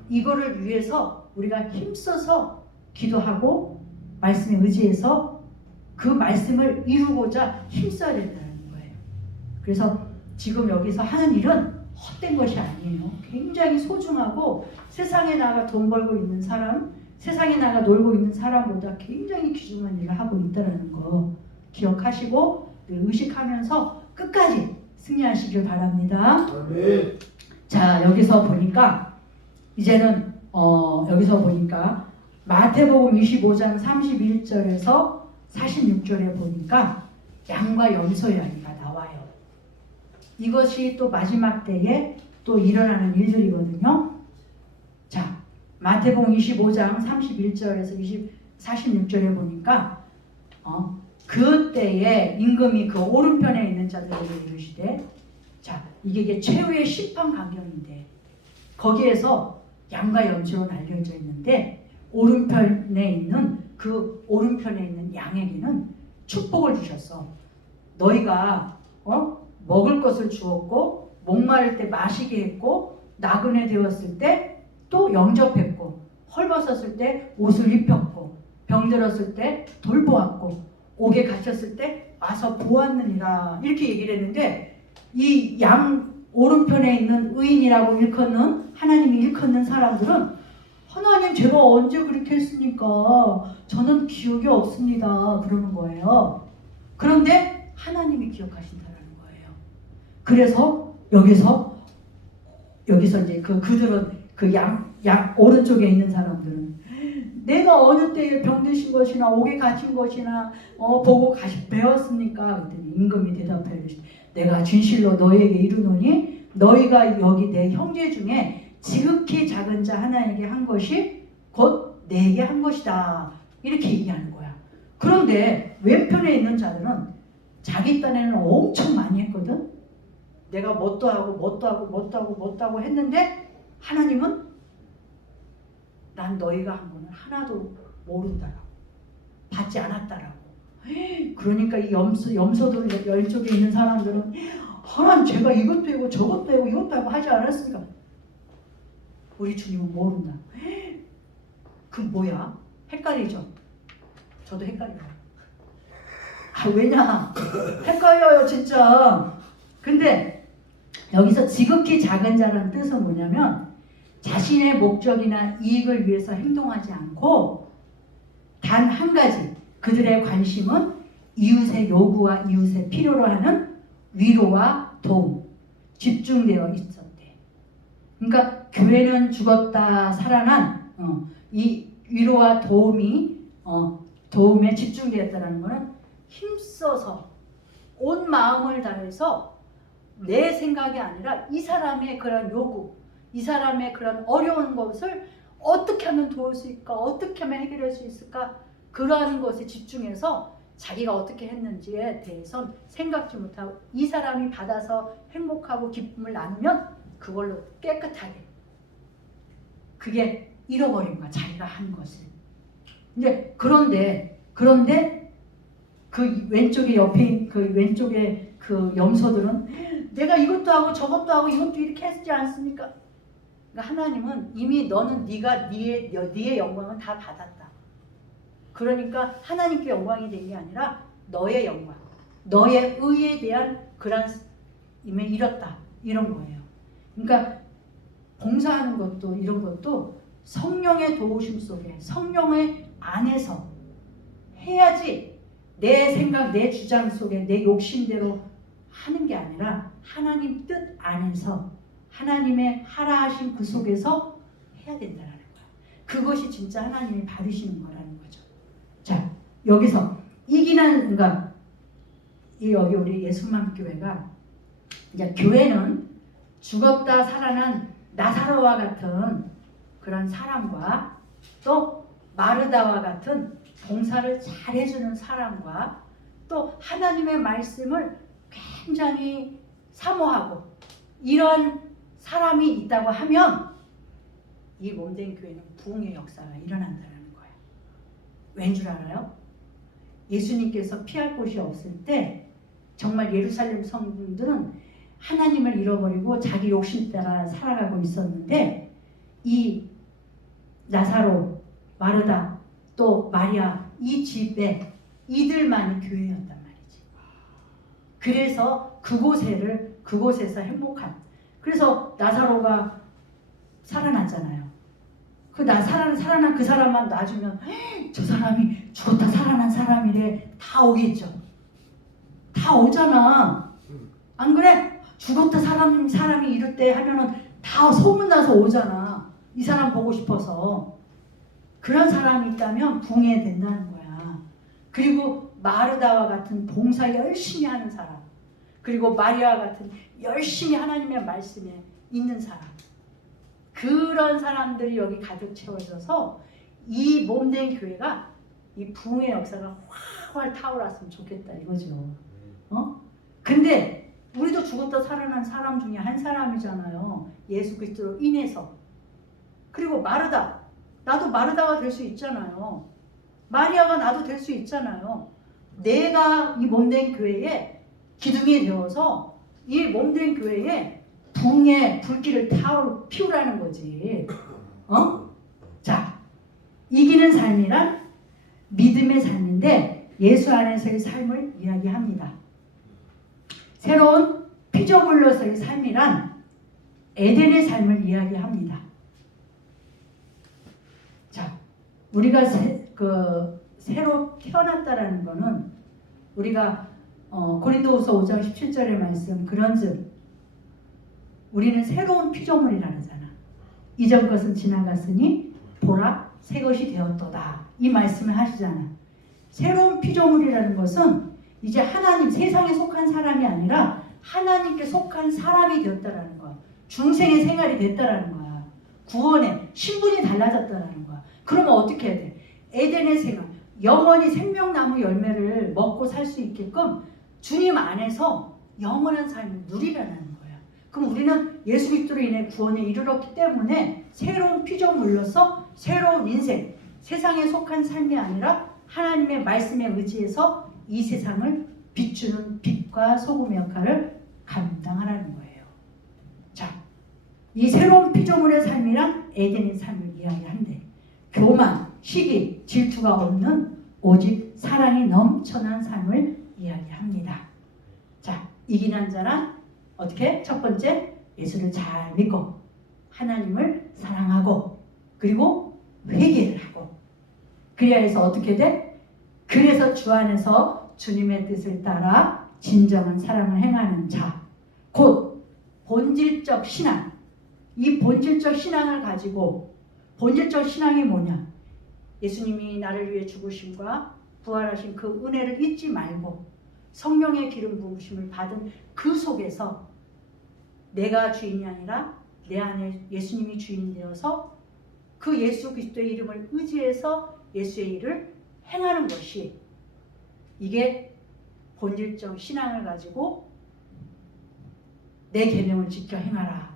이거를 위해서 우리가 힘써서 기도하고 말씀에 의지해서 그 말씀을 이루고자 힘써야 된다는 거예요. 그래서 지금 여기서 하는 일은 헛된 것이 아니에요. 굉장히 소중하고, 세상에 나가 돈 벌고 있는 사람, 세상에 나가 놀고 있는 사람보다 굉장히 귀중한 일을 하고 있다는 거 기억하시고 늘 의식하면서 끝까지 승리하시길 바랍니다. 아멘. 자, 여기서 보니까 이제는 여기서 보니까 마태복음 25장 31절에서 46절에 보니까 양과 염소 이야기가 나와요. 이것이 또 마지막 때에 또 일어나는 일들이거든요. 자, 마태복음 25장 31절에서 46절에 보니까 그때에 임금이 그 오른편에 있는 자들에게 이르시되, 자, 이게 최후의 심판 광경인데 거기에서 양과 염소로 알려져 있는데, 오른편에 있는 양에게는 축복을 주셨어. 너희가 먹을 것을 주었고, 목마를 때 마시게 했고, 나그네 되었을 때 또 영접했고, 헐벗었을 때 옷을 입혔고, 병들었을 때 돌보았고, 옥에 갇혔을 때 와서 보았느니라, 이렇게 얘기를 했는데, 이 양 오른편에 있는 의인이라고 일컫는, 하나님이 일컫는 사람들은 하나님 제가 언제 그렇게 했습니까? 저는 기억이 없습니다. 그러는 거예요. 그런데 하나님이 기억하신다는 거예요. 그래서 여기서 이제 그들은 그 양 오른쪽에 있는 사람들은 내가 어느 때에 병드신 것이나 옥에 갇힌 것이나 보고 배웠습니까? 그랬더니 임금이 대답하여 이르시되, 내가 진실로 너희에게 이르노니 너희가 여기 내 형제 중에 지극히 작은 자 하나에게 한 것이 곧 내게 한 것이다. 이렇게 얘기하는 거야. 그런데 왼편에 있는 자들은 자기 딴에는 엄청 많이 했거든. 내가 뭣도 하고 했는데 하나님은 난 너희가 한 거는 하나도 모른다라고, 받지 않았다라고. 그러니까 이 염소들 열쪽에 있는 사람들은 하나님 제가 이것도 하고 저것도 하고 이것도 하고 하지 않았습니까? 우리 주님은 모른다. 그 뭐야? 헷갈리죠? 저도 헷갈려요. 왜냐? 헷갈려요 진짜. 근데 여기서 지극히 작은 자라는 뜻은 뭐냐면 자신의 목적이나 이익을 위해서 행동하지 않고 단 한 가지 그들의 관심은 이웃의 요구와 이웃의 필요로 하는 위로와 도움 집중되어 있었대. 그러니까 교회는 죽었다 살아난 이 위로와 도움에 집중되었다는 것은 힘써서 온 마음을 다해서 내 생각이 아니라 이 사람의 그런 요구, 이 사람의 그런 어려운 것을 어떻게 하면 도울 수 있을까, 어떻게 하면 해결할 수 있을까, 그러한 것에 집중해서 자기가 어떻게 했는지에 대해선 생각지 못하고 이 사람이 받아서 행복하고 기쁨을 나누면 그걸로 깨끗하게, 그게 잃어버린 거야, 자기가 한 것을. 이제 그런데 그 왼쪽에 옆에 그 왼쪽에 그 염소들은 내가 이것도 하고 저것도 하고 이것도 이렇게 했지 않습니까? 그러니까 하나님은 이미 너는 네가 네의 영광은 다 받았다. 그러니까 하나님께 영광이 된 게 아니라 너의 영광, 너의 의에 대한 그런 임에 이뤘다, 이런 거예요. 그러니까 봉사하는 것도 이런 것도 성령의 도우심 속에 성령의 안에서 해야지 내 생각, 내 주장 속에 내 욕심대로 하는 게 아니라 하나님 뜻 안에서 하나님의 하라 하신 그 속에서 해야 된다는 거야. 그것이 진짜 하나님이 받으시는 거라는 거죠. 자, 여기서 이기는, 그러니까 여기 우리 예수만교회가 이제 교회는 죽었다 살아난 나사로와 같은 그런 사람과 또 마르다와 같은 봉사를 잘 해주는 사람과 또 하나님의 말씀을 굉장히 사모하고 이런 사람이 있다고 하면 이 몸된 교회는 부흥의 역사가 일어난다는 거예요. 왠 줄 알아요? 예수님께서 피할 곳이 없을 때 정말 예루살렘 성도들은 하나님을 잃어버리고 자기 욕심 따라 살아가고 있었는데 이 나사로, 마르다, 또 마리아 이 집에 이들만이 교회였단 말이지. 그래서 그곳에서 행복한. 그래서 나사로가 살아났잖아요. 그 살아난 그 사람만 놔주면 저 사람이 죽었다 살아난 사람이래 다 오겠죠. 다 오잖아. 안 그래? 죽었다 사람이 이럴 때 하면은 다 소문나서 오잖아. 이 사람 보고 싶어서. 그런 사람이 있다면 붕해된다는 거야. 그리고 마르다와 같은 봉사 열심히 하는 사람, 그리고 마리아와 같은 열심히 하나님의 말씀에 있는 사람, 그런 사람들이 여기 가득 채워져서 이 몸된 교회가 이 부흥의 역사가 활활 타올랐으면 좋겠다 이거죠. 근데 우리도 죽었다 살아난 사람 중에 한 사람이잖아요. 예수 그리스도로 인해서. 그리고 마르다, 나도 마르다가 될 수 있잖아요. 마리아가 나도 될 수 있잖아요. 내가 이 몸된 교회에 기둥이 되어서 이 몸된 교회에 붕의 불길을 피우라는 거지. 자, 이기는 삶이란 믿음의 삶인데 예수 안에서의 삶을 이야기합니다. 새로운 피조물로서의 삶이란 에덴의 삶을 이야기합니다. 자, 우리가 새로 태어났다라는 것은 우리가 고린도후서 5장 17절의 말씀 그런즉 우리는 새로운 피조물이라잖아. 이전 것은 지나갔으니 보라 새 것이 되었도다. 이 말씀을 하시잖아. 새로운 피조물이라는 것은 이제 하나님 세상에 속한 사람이 아니라 하나님께 속한 사람이 되었다라는 거야. 중생의 생활이 됐다라는 거야. 구원의 신분이 달라졌다라는 거야. 그러면 어떻게 해야 돼? 에덴의 생활, 영원히 생명나무 열매를 먹고 살 수 있게끔 주님 안에서 영원한 삶을 누리라는 거야. 그럼 우리는 예수 그리스도로 인해 구원에 이르렀기 때문에 새로운 피조물로서 새로운 인생, 세상에 속한 삶이 아니라 하나님의 말씀에 의지해서 이 세상을 비추는 빛과 소금 역할을 감당하라는 거예요. 자, 이 새로운 피조물의 삶이란 에덴의 삶을 이야기한대. 교만, 시기, 질투가 없는 오직 사랑이 넘쳐난 삶을 이야기합니다. 자, 이기는 자란 어떻게? 첫 번째, 예수를 잘 믿고 하나님을 사랑하고 그리고 회개를 하고 그래야 해서 어떻게 돼? 그래서 주 안에서 주님의 뜻을 따라 진정한 사랑을 행하는 자, 곧 본질적 신앙. 이 본질적 신앙을 가지고 본질적 신앙이 뭐냐? 예수님이 나를 위해 죽으심과 부활하신 그 은혜를 잊지 말고 성령의 기름 부으심을 받은 그 속에서 내가 주인이 아니라 내 안에 예수님이 주인 되어서 그 예수 그리스도의 이름을 의지해서 예수의 일을 행하는 것이 이게 본질적 신앙을 가지고 내 계명을 지켜 행하라.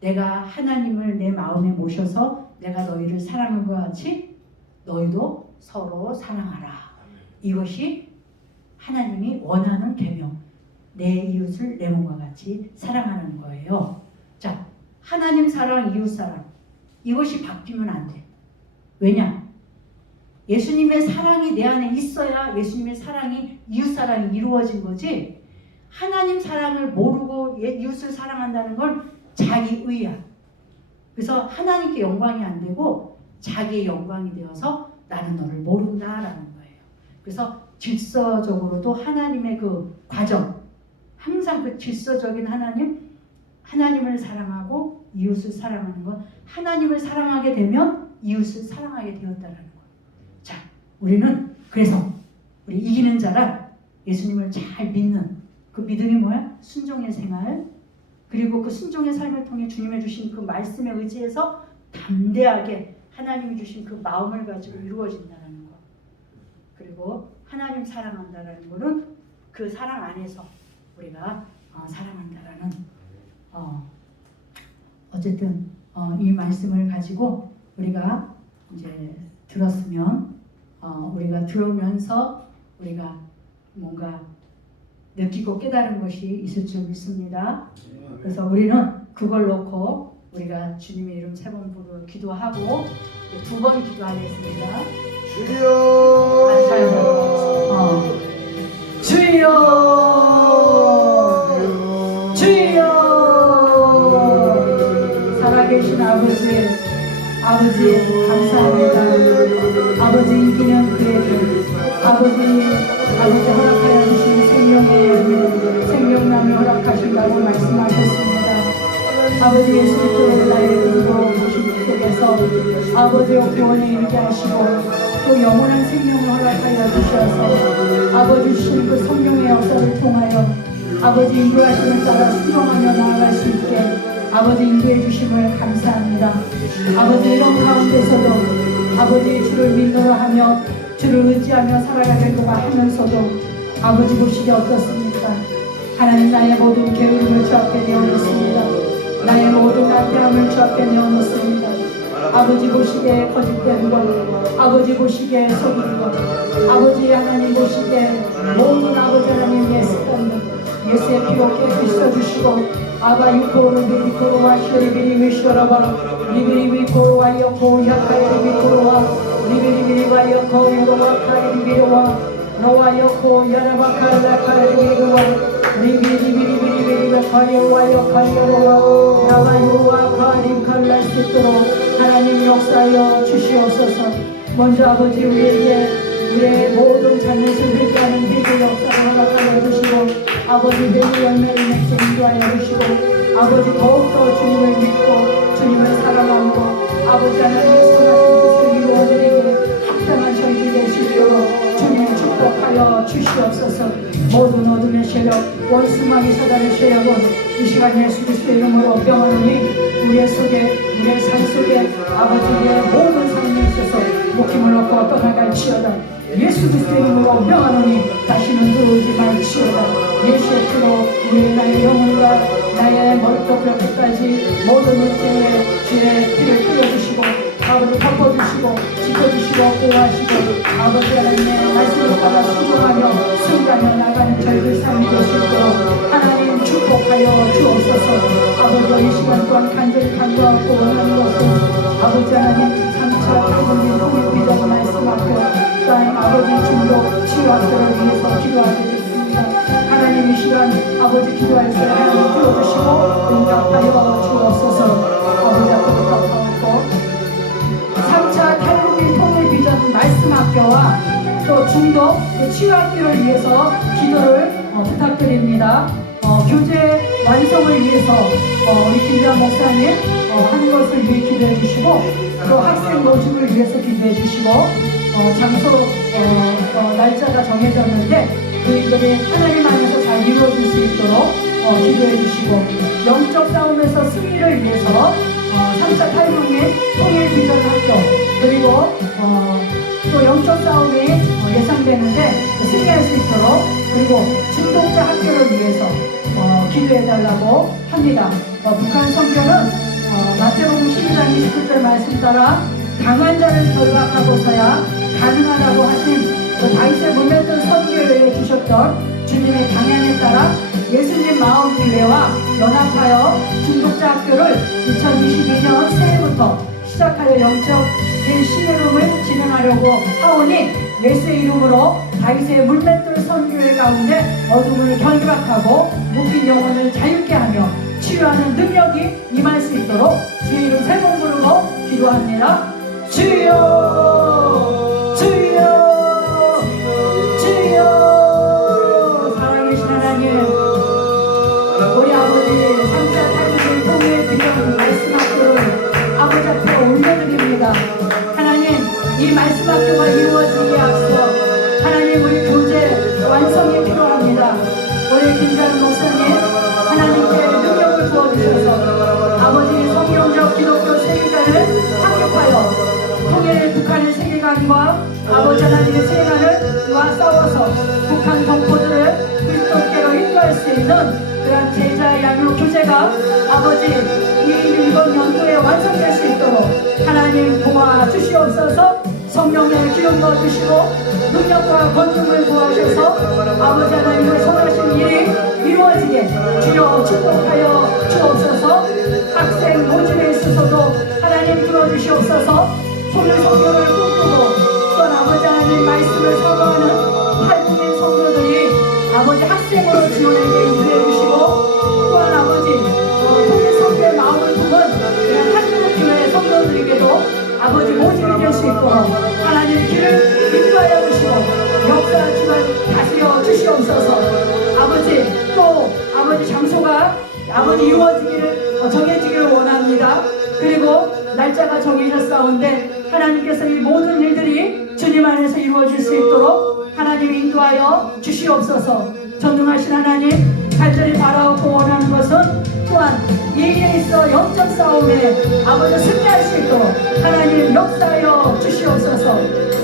내가 하나님을 내 마음에 모셔서 내가 너희를 사랑한 것 같이 너희도 서로 사랑하라. 이것이 하나님이 원하는 계명. 내 이웃을 내 몸과 같이 사랑하는 거예요. 자, 하나님 사랑, 이웃 사랑. 이것이 바뀌면 안 돼. 왜냐? 예수님의 사랑이 내 안에 있어야 예수님의 사랑이 이웃 사랑이 이루어진 거지. 하나님 사랑을 모르고 이웃을 사랑한다는 건 자기의야. 그래서 하나님께 영광이 안 되고 자기의 영광이 되어서 나는 너를 모른다라는 거예요. 그래서 질서적으로도 하나님의 그 과정, 항상 그 질서적인 하나님을 사랑하고 이웃을 사랑하는 건 하나님을 사랑하게 되면 이웃을 사랑하게 되었다는 거예요. 자, 우리는 그래서 우리 이기는 자란 예수님을 잘 믿는 그 믿음이 뭐야? 순종의 생활, 그리고 그 순종의 삶을 통해 주님이 주신 그 말씀에 의지해서 담대하게 하나님이 주신 그 마음을 가지고 이루어진다는 거. 그리고 하나님 사랑한다라는 거는 그 사랑 안에서 우리가 사랑한다라는 어쨌든 이 말씀을 가지고 우리가 이제 들었으면 우리가 들으면서 우리가 뭔가 느끼고 깨달은 것이 있을 줄 믿습니다. 그래서 우리는 그걸 놓고 우리가 주님의 이름 세 번 부르 기도하고 두 번 기도하겠습니다. 주여! 주여! 주여! 살아계신 아버지 감사합니다. 아버지 이기는 그에게 아버지 허락하여 주신 생명나무 허락하신다고 말씀하셨습니다. 아버지 예수 그리스도의 나의 그리고 보신 속에서 아버지의 구원에 이르게 하시고 또 영원한 생명을 허락하여 주셔서 아버지 주신 그 성령의 역사를 통하여 아버지 인도하심을 따라 순종하며 나아갈 수 있게 아버지 인도해 주심을 감사합니다. 아버지 이런 가운데서도 아버지 주를 믿노라 하며 주를 의지하며 살아가려고 하면서도 아버지 보시기 어떻습니까? 하나님 나의 모든 게으름을 주 앞에 내어놓습니다. 나의 모든 나태함을 주 앞에 내어놓습니다. 아버지 보시기에 거짓된 것, 아버지 보시기에 속인 것, 아버지 하나님 보시기에 모든 아버지 하나님의 습관들 예수의 피로 깨끗이 써주시고 아바 유코로 비비코로와 시리비리 위쇼라바 리비리비 코로와 여코 야카리비 코로와 리비리비리 와여코 유로와 카리비로와 너와 여코 야라바카라 카리비로와 리비리비리비리비리 카리와 여카리로와 나와요와 카림 칼라스토로 하나님 역사하여 주시옵소서. 먼저 아버지 우리의 모든 잘못을 회개하는 회개 역사를 허락하여 주시고 아버지 회개 열매를 맺게 인도하여 주시고 아버지 더욱더 주님을 믿고 주님을 사랑하고 아버지 하나님의 선하신 뜻을 이루어드리게 합당한 저희들 될 수 있도록 주님 축복하여 주시옵소서. 모든 어둠의 세력 원수마귀 사단의 세력은 이 시간 예수 그리스도 이름으로 명하노니 우리의 속에 우리의 삶 속에 아버지의 모든 삶에 있어서 목힘을 얻고 떠나갈지어다. 예수 그리스도 이름으로 명하노니 다시는 들어오지 말지어다. 예수의 피로 우리의 나의 영혼과 나의 머리부터 끝까지 모든 육체에 주의 피를 뿌려주시고 아버지 덮어주시고 지켜주시고 보호하시고 아버지 하나님의 말씀을 따라 순종하며 승리하며 나가는 저희들 삶이 될 수 있도록 하나님 축복하여 주옵소서. 아버지 이 시간 또한 간절히 간구하고 원하는 것은 아버지 하나님 3차 탈북민 통일 비전 말씀하고 또한 아버지 중독 치유학교를 위해서 기도하게 됐습니다. 하나님 이 시간 아버지 기도할 때 하나님 들어주시고 응답하여 주옵소서. 아버지 앞에 부탁하고 3차 탈북민 통일 비전 말씀학교와 또 중독 치유학교를 위해서 기도를 부탁드립니다. 교재 완성을 위해서 우리 김대환 목사님 하는 것을 위해 기도해 주시고 또 학생 모집을 위해서 기도해 주시고 장소 날짜가 정해졌는데 저희들이 하나님 안에서 잘 이루어질 수 있도록 기도해 주시고 영적 싸움에서 승리를 위해서 3차 탈북민 통일 비전 학교 그리고 또 영적 싸움이 예상되는데 승리할 수 있도록 그리고 중독자 학교를 위해서 기도해달라고 합니다. 북한 선교는 마태복음 12장 29절 말씀 따라 강한 자를 결박하고서야 가능하다고 하신 다윗의 물맷돌 선교에 주셨던 주님의 방향에 따라 예수님 마음교회와 연합하여 중독자 학교를 2022년 새해부터 시작하여 영적인 신뢰룸을 진행하려고 하오니 예수의 이름으로 다윗의 물맷돌 선교회 가운데 어둠을 결박하고 묶인 영혼을 자유케 하며 치유하는 능력이 임할 수 있도록 주의 이름 세 번 부르고 기도합니다. 주여 주여 주여. 살아계신 하나님 우리 아버지 3차 탈북민 통일 비전 말씀학교를 아버지 앞에 올려드립니다. 하나님 이 말씀학교가 이루어지기에 앞서 하나님 우리 교재 완성이 필요합니다. 우리 김대환 목사님 하나님께 능력을 부어주셔서 아버지 성경적 기독교 세계관을 합격하여 통일 북한의 세계관과 아버지 하나님의 세계관을 싸워서 북한 동포들을 그리스도께로 인도할 수 있는 그런 제자 양육 교재가 아버지 이번 연도에 완성될 수 있도록 하나님 도와주시옵소서. 성령의 기름 넣어주시고 능력과 권능을 부어주셔서 아버지 하나님의 선하신 일이 이루어지게 주여 축복하여 주옵소서. 학생 모집에 있어서도 하나님 들어주시옵소서. 오늘 성경을 꿈꾸고 또 아버지 하나님 말씀을 사모하는 탈북민 성도들이 아버지 학생으로 지원에게 인도해 주시고 또한 아버지 통일 성교의 마음을 품은 한국 교회 성도들에게도 아버지 모집이 될 수 있도록 하나님 길을 인도하여 주시고 역사 주간 다스려 주시옵소서. 아버지 또 아버지 장소가 아버지 이루어지기를 정해지기를 원합니다. 그리고 날짜가 정해졌사온데 하나님께서 이 모든 일들이 주님 안에서 이루어질 수 있도록 하나님 인도하여 주시옵소서. 전능하신 하나님 간절히 바라고 원하는 것은 또한 이 일에 있어 영적 싸움에 아버지 승리할 수 있도록 하나님 역사하여 주시옵소서.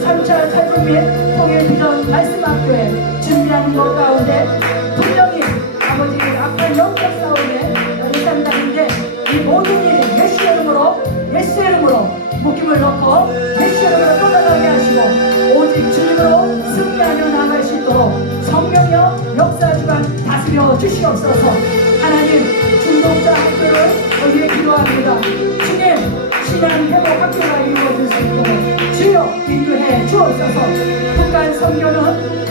3차 탈북민 통일 비전 말씀학교에 준비하는 것 가운데 분명히 아버지 악한 영적 싸움에 예상되는데 이 모든 일이 예수의 이름으로 묶임을 넣고 예수의 이름으로 떠나가게 하시고 오직 주님으로 승리하며 나아갈 수 있도록 성령여 역사주간 다스려 주시옵소서. 하나님 중독자 학교를 위해 기도합니다. 주님 신앙 회복 학교가 이루어질 수 있도록 주여 인도해 주옵소서. 북한 선교는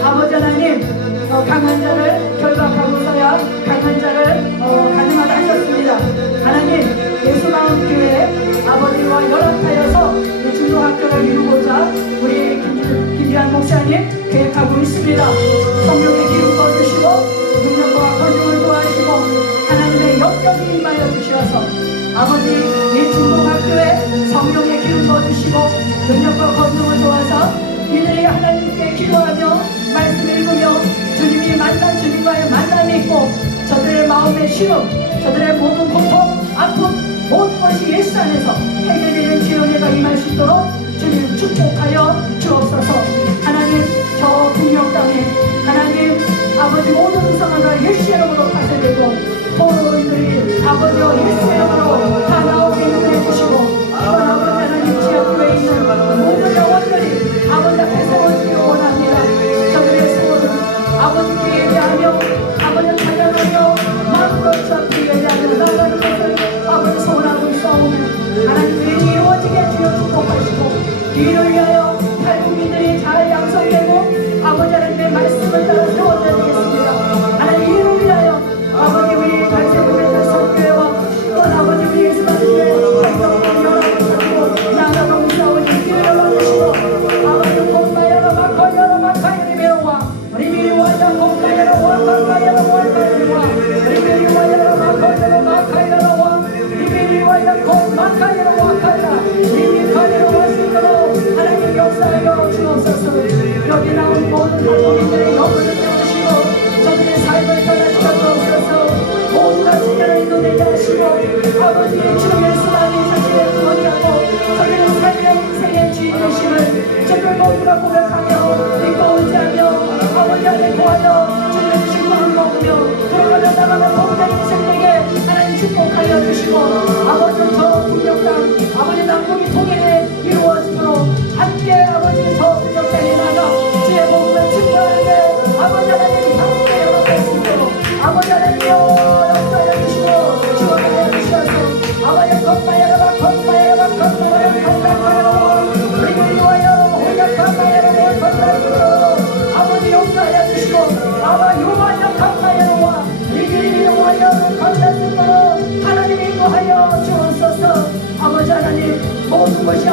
아버지 하나님 강한 자를 결박하고서야 강한 자를 가능하다 하셨습니다. 하나님 예수마음교회 아버지와 연합하여서 중독학교를 이루고자 우리 김대환 목사님 계획하고 있습니다. 성령의 기름 부어주시고 능력과 권능을 도와주시고 하나님의 영역이 임하여 주셔서 아버지 이 중독학교에 성령의 기름 부어주시고 능력과 권능을 도와서 이들이 하나님께 기도하며 말씀 읽으며 주님이 만난 주님과의 만남이 있고 저들의 마음의 시름 저들의 모든 고통 아픔 모든 것이 예수 안에서 해결되는 지연회가 임할 수 있도록 주님 축복하여 주옵소서. 하나님 저 북녘 땅에 하나님 아버지 모든 의상을 예수의 이름으로 파쇄되고 포로인들이 아버지와 예수의 이름으로 다 나오게 인도해 주시고 또 아버지 하나님 지역으로 예배하며 아버지 찬양하며 마음껏 잡히 예배하며 나아가는 것을 아버지 소원하고 있사오며 하나님 일이 이루어지게 주여 축복하시고 이를 위하여 탈북민들이 잘 양성되고 아버지 하나님의 말씀을 따라 세워드리겠습니다. 하나님 이를 위하여 아버지 우리 갈세부대들 성교회와 또 아버지 우리 예수님의 활동을 열어주시고 나아가 싸우니 길을 열어주시고 아버지 공가야라 마카야라 마카야리메와 리미리와야 공가야라 와카야라 와카야리와 리미리와야라 마카야라 마카야라와 리미리와야 공마카야라 와카야라 리미카야라 와시도록 하나님 역사하여 주옵소서. 여기 나온 모든 한국인들의 영혼을 세우시고 저들의 삶을 떠나시게 하옵소서. 모두가 주님을 인도되게 하시고 아버지 주 예수만이 자신의 구원이라고 저들의 삶의 인생의 주인이심을 저들 모두가 고백하며 믿고 의지하며 아버지 안에 구하여 주님의 주신 마음 먹으며 돌아가며 나가는 모든 인생에게 하나님 축복하여 주시고 아버지 저 분명 땅 아버지 남북이 통일에 이루어지므로 함께 아버지 저 분명 땅에 나가 주의 복음을 증거하는데 아버지 하나님 함께 열어주시고 아버지 하나님여 역사해 주시고 주원하여 주셔서 아버지 건마야라바 건마야라바 건마야라바 건마야라바 우리를 위하여 호약한마야라바 건마야라바 아버지 역사해 주시고 아바 요마야 건마야라바 우리를 위하여 건마야라바 하나님 인도하여 주옵소서. 아버지 하나님 모든 것이